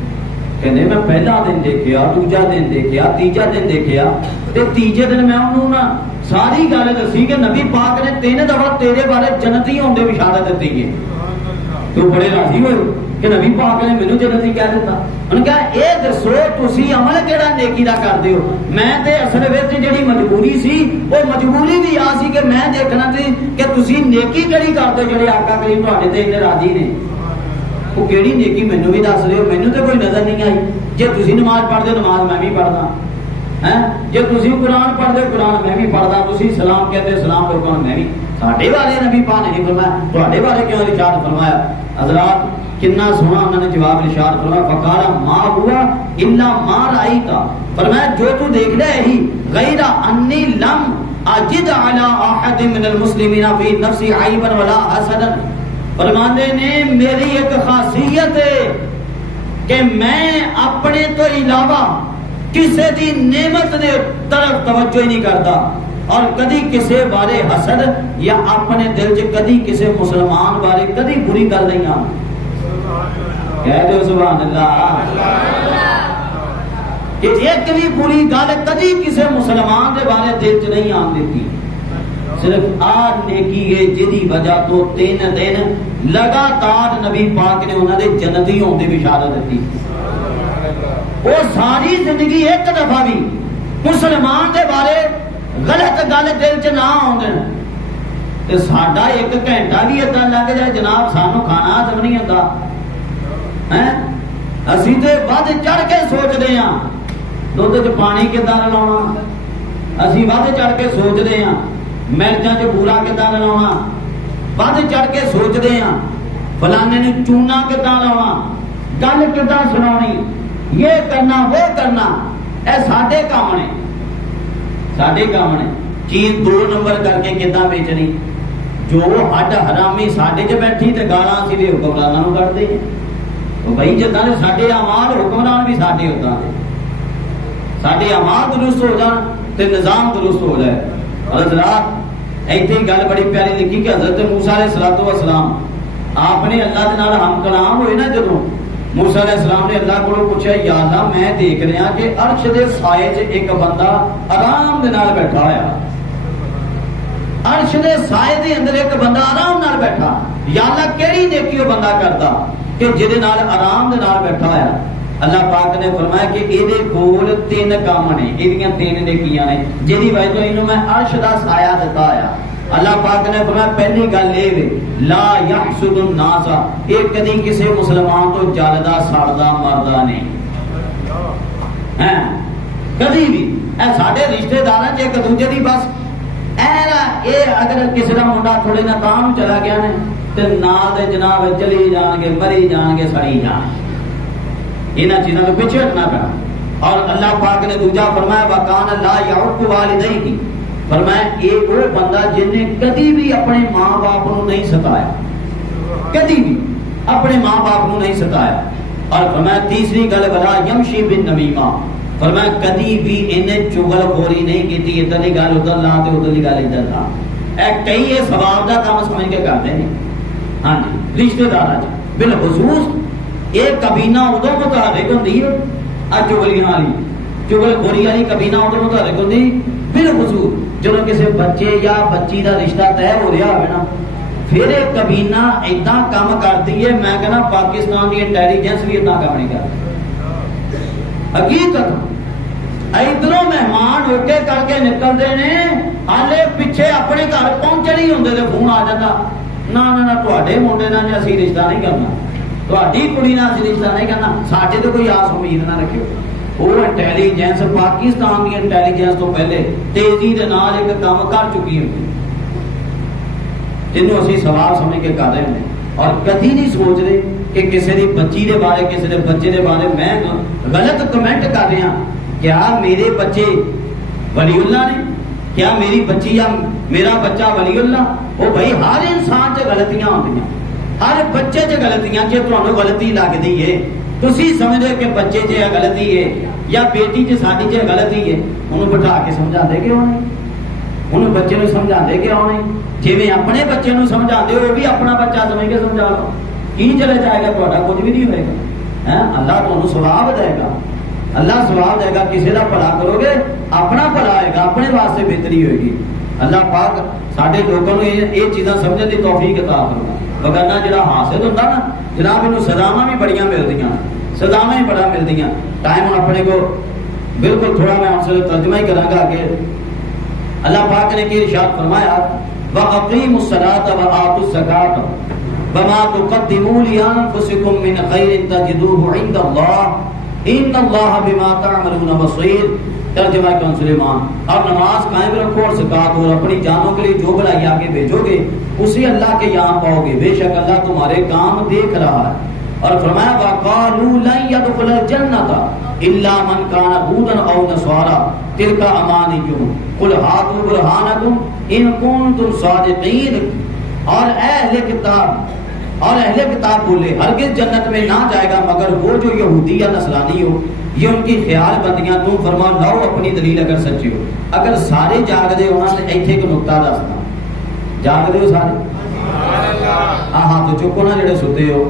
کہنے میں پہلا دن دیکھیا, دوجا دن دیکھیا, تیجا دن دیکھیا, تے تیجے دن میں انہوں نا ساری گل دسی کہ نبی پاک نے 3 دفعہ تیرے بارے جنتی ہونے کی بشارت دیتی ہے. تو بڑے راضی ہوئے کہ نبی پاک نے مینوں جنتی کہہ دیتا. انہوں نے کہا اے دسو تسی عمل کیڑا نیکی دا کردے ہو؟ میں تے اصل وچ جڑی مجبوری سی وہ مجبوری بھی آ سی کہ میں دیکھنا سی کہ تسی نیکی کیڑی کردے ہو جڑے آقا کریم تہاڈے تے اتنے راضی نے. وہ کیڑی نیکی مینوں بھی دس رہے ہو, مینوں تے کوئی نظر نہیں آئی. جے تسی نماز پڑھدے نماز میں بھی پڑھدا ہیں, جے تسی قرآن پڑھدے قرآن میں بھی پڑھدا, تسی سلام کہتے سلام پڑھدا میں بھی. ساڈے بارے نبی پاک نے نہیں فرمایا, تہاڈے بارے کیوں ارشاد فرمایا؟ حضرات کتنا سونا انہوں نے جواب ارشاد فرمایا, فقال ما ہوا الا ما رأیت. فرمایا جو تو دیکھ رہا ہے ہی غیر انی لم اجد علی احد من المسلمین فی نفسی عیبا ولا حسدا. فرماندے نے میری ایک خاصیت ہے کہ میں اپنے تو علاوہ کسی دی نعمت دے طرف توجہ ہی نہیں کرتا, اور کدی کسی بارے حسد یا اپنے دل چ کدی کسی مسلمان بارے کدی بری گل نہیں آتی. کہہ دو سبحان اللہ. کہ ایک بھی بری گل کدی کسی مسلمان دے بارے دل چ نہیں آن دیتی. صرف آج نیکی ہے جدی وجہ تو 3 دن لگاتار نبی پاک نے انہوں نے جنتی ہونے کی بشارت دی. وہ ساری زندگی ایک دفعہ بھی مسلمان دے بارے غلط گل دل چ نہ آؤں. ساڈا 1 گھنٹہ بھی اتنا لگ جائے جناب سانو کھانا ہضم نہیں ہوتا. اسی تے ود چڑھ کے سوچتے ہیں دودھ چ پانی کداں رلاؤنا, اسی ود چڑھ کے سوچتے ہیں مرچاں چ بورا کداں رلاؤنا, ود چڑھ کے سوچتے ہیں فلانے نے چونا کداں لاؤنا, گل کداں سنانی, یہ کرنا وہ کرنا. اے ساڈے کام نے, ساڈے کام نے. چیز 2 نمبر کر کے کداں بیچنی, جو ہڈ حرامی ساڈے چ بیٹھی تے گالاں اسی دے حکمراناں نوں کڈدے ہیں. بھائی جداں دے ساڈے اعمال حکمران بھی ساڈے ہوتا ہے, ساڈے اعمال درست ہو جان تے نظام درست ہو جائے. حضرات ایتھے گل بڑی پیاری لکھی کہ حضرت موسیٰ علیہ السلام آپ نے اللہ دے نال ہم کلام ہوئے نا, جدوں موسیٰ علیہ السلام نے اللہ کو پوچھا یا اللہ میں دیکھ رہا کہ عرش دے سائے چ ایک بندہ آرام دے نال بیٹھا ہوا, عرش دے سائے دے اندر ایک بندہ آرام نال بیٹھا, یا اللہ کیڑی نیکی وہ بندہ کرتا کہ جہدے نال آرام دے نال بیٹھا ہوا. اللہ پاک نے فرمایا کہ یہ کول 3 کام نے, یہ 3 نیکیاں نے جہی وجہ تو انہوں میں عرش دا سایہ دتا آیا. اللہ پاک نے فرمایا پہلی گل یہ لا یحسد الناس, یہ کدی کسی مسلمان تو جلدا سڑدا مردا نہیں. کدی بھی اے ساڈے رشتے داراں چ ایک دوجے دی بس اگر کسی کا منڈا تھوڑے نہ کام چلا گیا نے تے نال دے جناب چلی جان گے مری جان گے سڑی جان گے انہاں چیزاں تو پیچھے ہٹنا پینا اور اللہ پاک نے دوجا فرمایا وکان اللہ یعق والدیہ فرمایا یہ وہ بندہ جن نے کدی بھی اپنے ماں باپ کو نہیں ستایا کدی بھی اپنے ماں باپ کو نہیں ستایا اور فرمایا تیسری گل ولا یمشی بالنمیمہ فرمایا کدی بھی انہیں چغل خوری نہیں کیتی ادھر دی گل ادھر لا تے ادھر دی گل ادھر لا اے کئی یہ ثواب دا کام سمجھ کے کرتے ہیں ہاں جی رشتے داراں چ بالخصوص یہ کبینہ ادھر متحرک ہوندی ہے چغلیاں والی چغل خوری والی کبینہ ادھر متحرک ہوندی بالخصوص جب کسی بچے یا بچی دا رشتہ طے ہو رہا ہوئے نا پھر ایک کبینہ اتنا کام کرتی ہے میں کہنا پاکستان کی انٹیلیجنس بھی اتنا کام نہیں کرتی حقیقت ادھروں مہمان ہو کے کر کے نکلتے ہیں ہالے پیچھے اپنے گھر پہنچے نہیں ہوندے تے فون آ جاتا نہ تواڈے منڈے نال اسی رشتہ نہیں کرنا تواڈی کڑی نال اسی رشتہ نہیں کرنا ساڈے تے کوئی آس امید نہ رکھیو وہ انٹیلیجنس پاکستان کی انٹیلیجنس تو پہلے تیزی دے نال ایک کام کر چکی ہوتی جنوں اسی سوال سمجھ کے کر رہے ہیں اور کدی نہیں سوچ رہے کہ کسی دی بچی دے بارے کسی دے بچے دے بارے میں غلط کمنٹ کر رہا کیا میرے بچے ولی اللہ نے کیا میری بچی یا میرا بچہ ولی اللہ وہ بھائی ہر انسان چ غلطیاں ہوندیاں ہر بچے چ غلطیاں جے تانوں غلطی لگدی ہے تسی سمجھدے کہ بچے چ غلطی ہے یا بیٹی چ ساڈی چ غلطی ہے انہوں بٹھا کے سمجھا دے کیوں نہیں انہوں بچے نو سمجھا دے کیوں نہیں جویں اپنے بچے نو سمجھا دے وہ بھی اپنا بچہ سمجھ کے سمجھا لو کی چلے جائے گا تہاڈا کچھ بھی نہیں ہوئے گا اللہ تمہیں ثواب دے گا اللہ ثواب دے گا کسی کا بھلا کرو گے اپنا بھلا آئے گا اپنے واسطے بہتری ہوئے گی اللہ پاک سارے لوگوں کو یہ چیزاں سمجھنے کی توفیق عطا فرمائے وگرنہ جڑا حاصل ہوتا نا جناب انہوں سزاواں بھی بڑیاں ملدیاں سزاواں بھی بڑا ملدیاں ٹائم اپنے کو بالکل تھوڑا میں آپ سے ترجمہ ہی کراں گا کہ اللہ پاک نے کی ارشاد فرمایا وَأَقِيمُوا الصَّلَاةَ وَآتُوا الزَّكَاةَ وَمَا تُقَدِّمُوا لِأَنفُسِكُم مِّنْ خَيْرٍ تَجِدُوهُ عِندَ اللَّهِ إِنَّ اللَّهَ بِمَا تَعْمَلُونَ بَصِيرٌ ترجمہ کون سلیمان اور نماز قائم رکھو اور زکات اور اپنی جانوں کے لیے جو بھلائی آگے بھیجو گے اسے اللہ کے یہاں پاؤ گے بے شک اللہ تمہارے کام دیکھ رہا ہے اور فرمایا وَقَالُوا لَن يَدْخُلَ الْجَنَّةَ إِلَّا مَنْ كَانَ هُودًا أَوْ نَصَارَىٰ تِلْكَ أَمَانِيُّهُمْ قُلْ هَاتُوا بُرْهَانَكُمْ إِن كُنتُمْ صَادِقِينَ اور اے اہل کتاب بولے ہرگز جنت میں نہ جائے گا مگر وہ جو یہودی یا نصرانی ہو یہ ان کی خیال بندیاں تم فرماؤ لاؤ اپنی دلیل اگر سچی ہو اگر سارے جاگ دے ہونا تو ایتھے ایک نقطہ دسنا جاگ دے ہو سارے ہاں تو چکو نا جڑے ستے ہو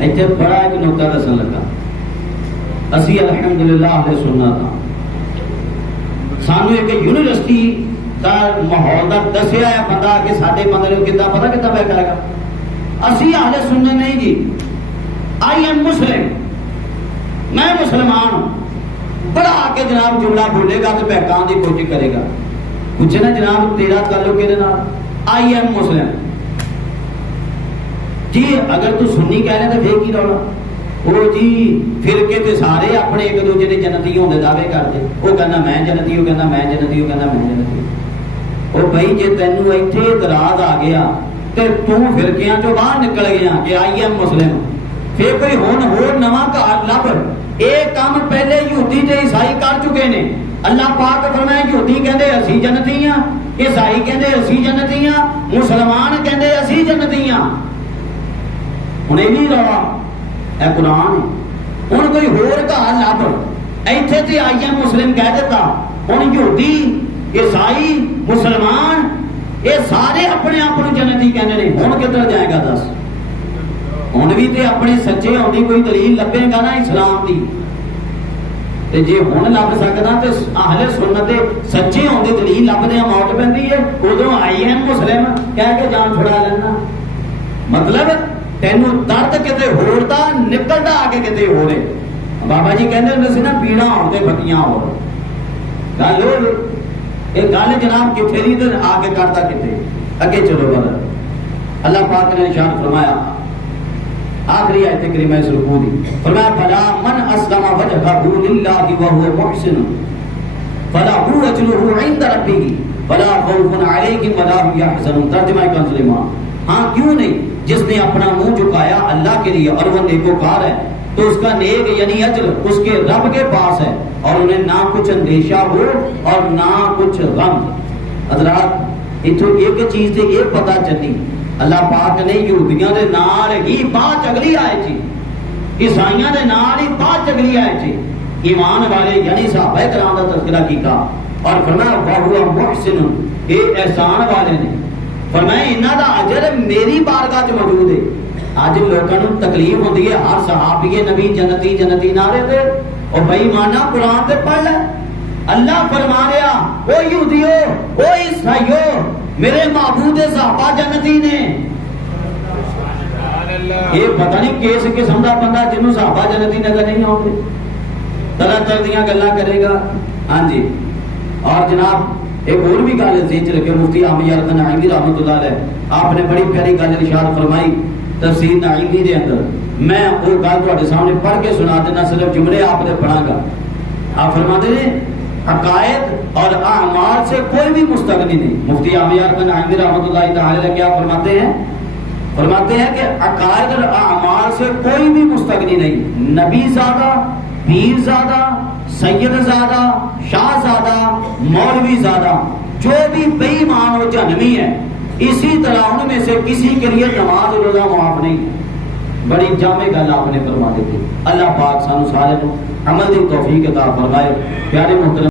ایتھے بڑا ایک نقطہ دسن لگا اسی الحمدللہ اہل سنت ہاں سانو ایک یونیورسٹی دا ماحول دا دسیا ہے بندہ کہ ساڈے بندے نوں کتنا پتہ کتنا پہ کرے گا اسی اہل سنت نہیں جی آئی ایم مسلم میں مسلمان ہوں بڑا آ کے جناب جملہ بولے گا تو بہکان کی کوشش کرے گا پوچھے نا جناب تیرا تعلق کہدے نال آئی ایم مسلم جی اگر تو سنی کہہ لیں تو پھر کی رولا وہ جی فرقے تے سارے اپنے ایک دوجے دے جنتی ہوندے دعوے کرتے وہ کہنا میں جنتی ہوں کہنا میں جنتی ہوں کہنا میں جنتی ہوں وہ بھائی جے تینوں ایتھے اعتراض آ گیا تے تو فرقیاں چوں باہر نکل گیا کہ آئی ایم مسلم پھر کوئی ہور نواں گھر لب اے کام پہلے یہودی تے عیسائی کر چکے نے اللہ پاک فرمایا یہودی کہندے اسی جنتی ہاں عیسائی کہندے اسی جنتی ہاں مسلمان کہندے اسی جنتی ہاں ہن اے نہیں رہا اے قرآن ہن کوئی ہور گھر لب ایتھے تے آئی ایم مسلم کہہ دیتا ہن یہودی عیسائی مسلمان یہ سارے اپنے آپ کو جنتی کہنے نے ہن کدھر جائے گا دس ہن بھی تے اپنے سچے ہوندی کوئی دلیل لبے گا نا اسلام دی تے جے ہن لب سکدا تے اہل سنت دے سچے ہوندے دلیل لبدے موت پیندی ہے ادھروں آئی ایم مسلم کہہ کے جان چھڑا لینا مطلب تینوں درد کتے ہور دا نکلدا آ کے کتے ہورے بابا جی کہندے ہندے سی نا پیڑاں ہوندے بتیاں ہور گل ہو یہ گل جناب کتنے دی تے آگے کرتا کتنے اگے چلو بدر اللہ پاک نے ارشاد فرمایا آخری آیت کریمہ اس رکوع دی فرمایا فلا من اسلم وجهه لله وهو محسن فله اجره عند ربه ولا خوف عليهم ولا هم يحزنون. ترجمہ کنز ایمان. ہاں کیوں نہیں, جس نے اپنا منہ جھکایا اللہ کے لیے اور وہ نیکوکار ہے تو اس کا نیک یعنی اجر اس کے رب کے پاس ہے اور انہیں نہ کچھ اندیشہ ہو اور نہ کچھ غم. حضرات اتھوں ایک چیز تے ایک پتہ چلی, اللہ پاک نے یہودیاں دے نال ہی بعد اگلی آئے تھی, عیسائیاں دے نال ہی بعد اگلی آئے تھی ایمان والے یعنی صحابہ کرام دا تذکرہ کیتا اور فرمایا وَهُوَ مُحْسِنٌ, یہ احسان والے نے. فرمایا انہاں دا اجر میری بارگاہ چ موجود ہے. اج لوکاں نوں تکلیف ہوندی ہے ہر صحابی نبی جنتی جنتی نعرے تے او بے ایمانہ قرآن تے پڑھ لے. اللہ فرما رہا او یہودیو او عیسائیو میرے معبود صحابہ جنتی نے. یہ پتہ نہیں کس قسم دا بندہ جنوں صحابہ جنتی نظر نہیں آؤندے, طرح طرح دیاں گلاں کرے گا. ہاں جی, اور جناب ایک اور بھی گل ذہن چ رکھے, مفتی احمد یار نعیمی رحمۃ اللہ علیہ آپ نے بڑی پیاری گل ارشاد فرمائی تفسیر نعیمی دے اندر. میں وہ گل تہاڈے سامنے پڑھ کے سنا دینا, صرف جملے آپ دے پڑھاں گا. آپ فرماتے ہیں عقائد اور اعمال سے کوئی بھی مستغنی نہیں. مفتی احمد یار نعیمی رحمۃ اللہ تعالی علیہ کیا فرماتے ہیں؟ فرماتے ہیں کہ عقائد اور اعمال سے کوئی بھی مستغنی نہیں. نبی زادہ, پیر زادہ, سید زادہ, شاہ زادہ, مولوی زادہ, جو بھی بے ایمان و جہنمی ہے, اسی طرح ان میں سے کسی کے لیے نماز روزہ معاف نہیں. بڑی جامع گل آپ نے فرما دی. اللہ پاک سانو سارے عمل دی توفیق عطا فرمائے. پیارے محترم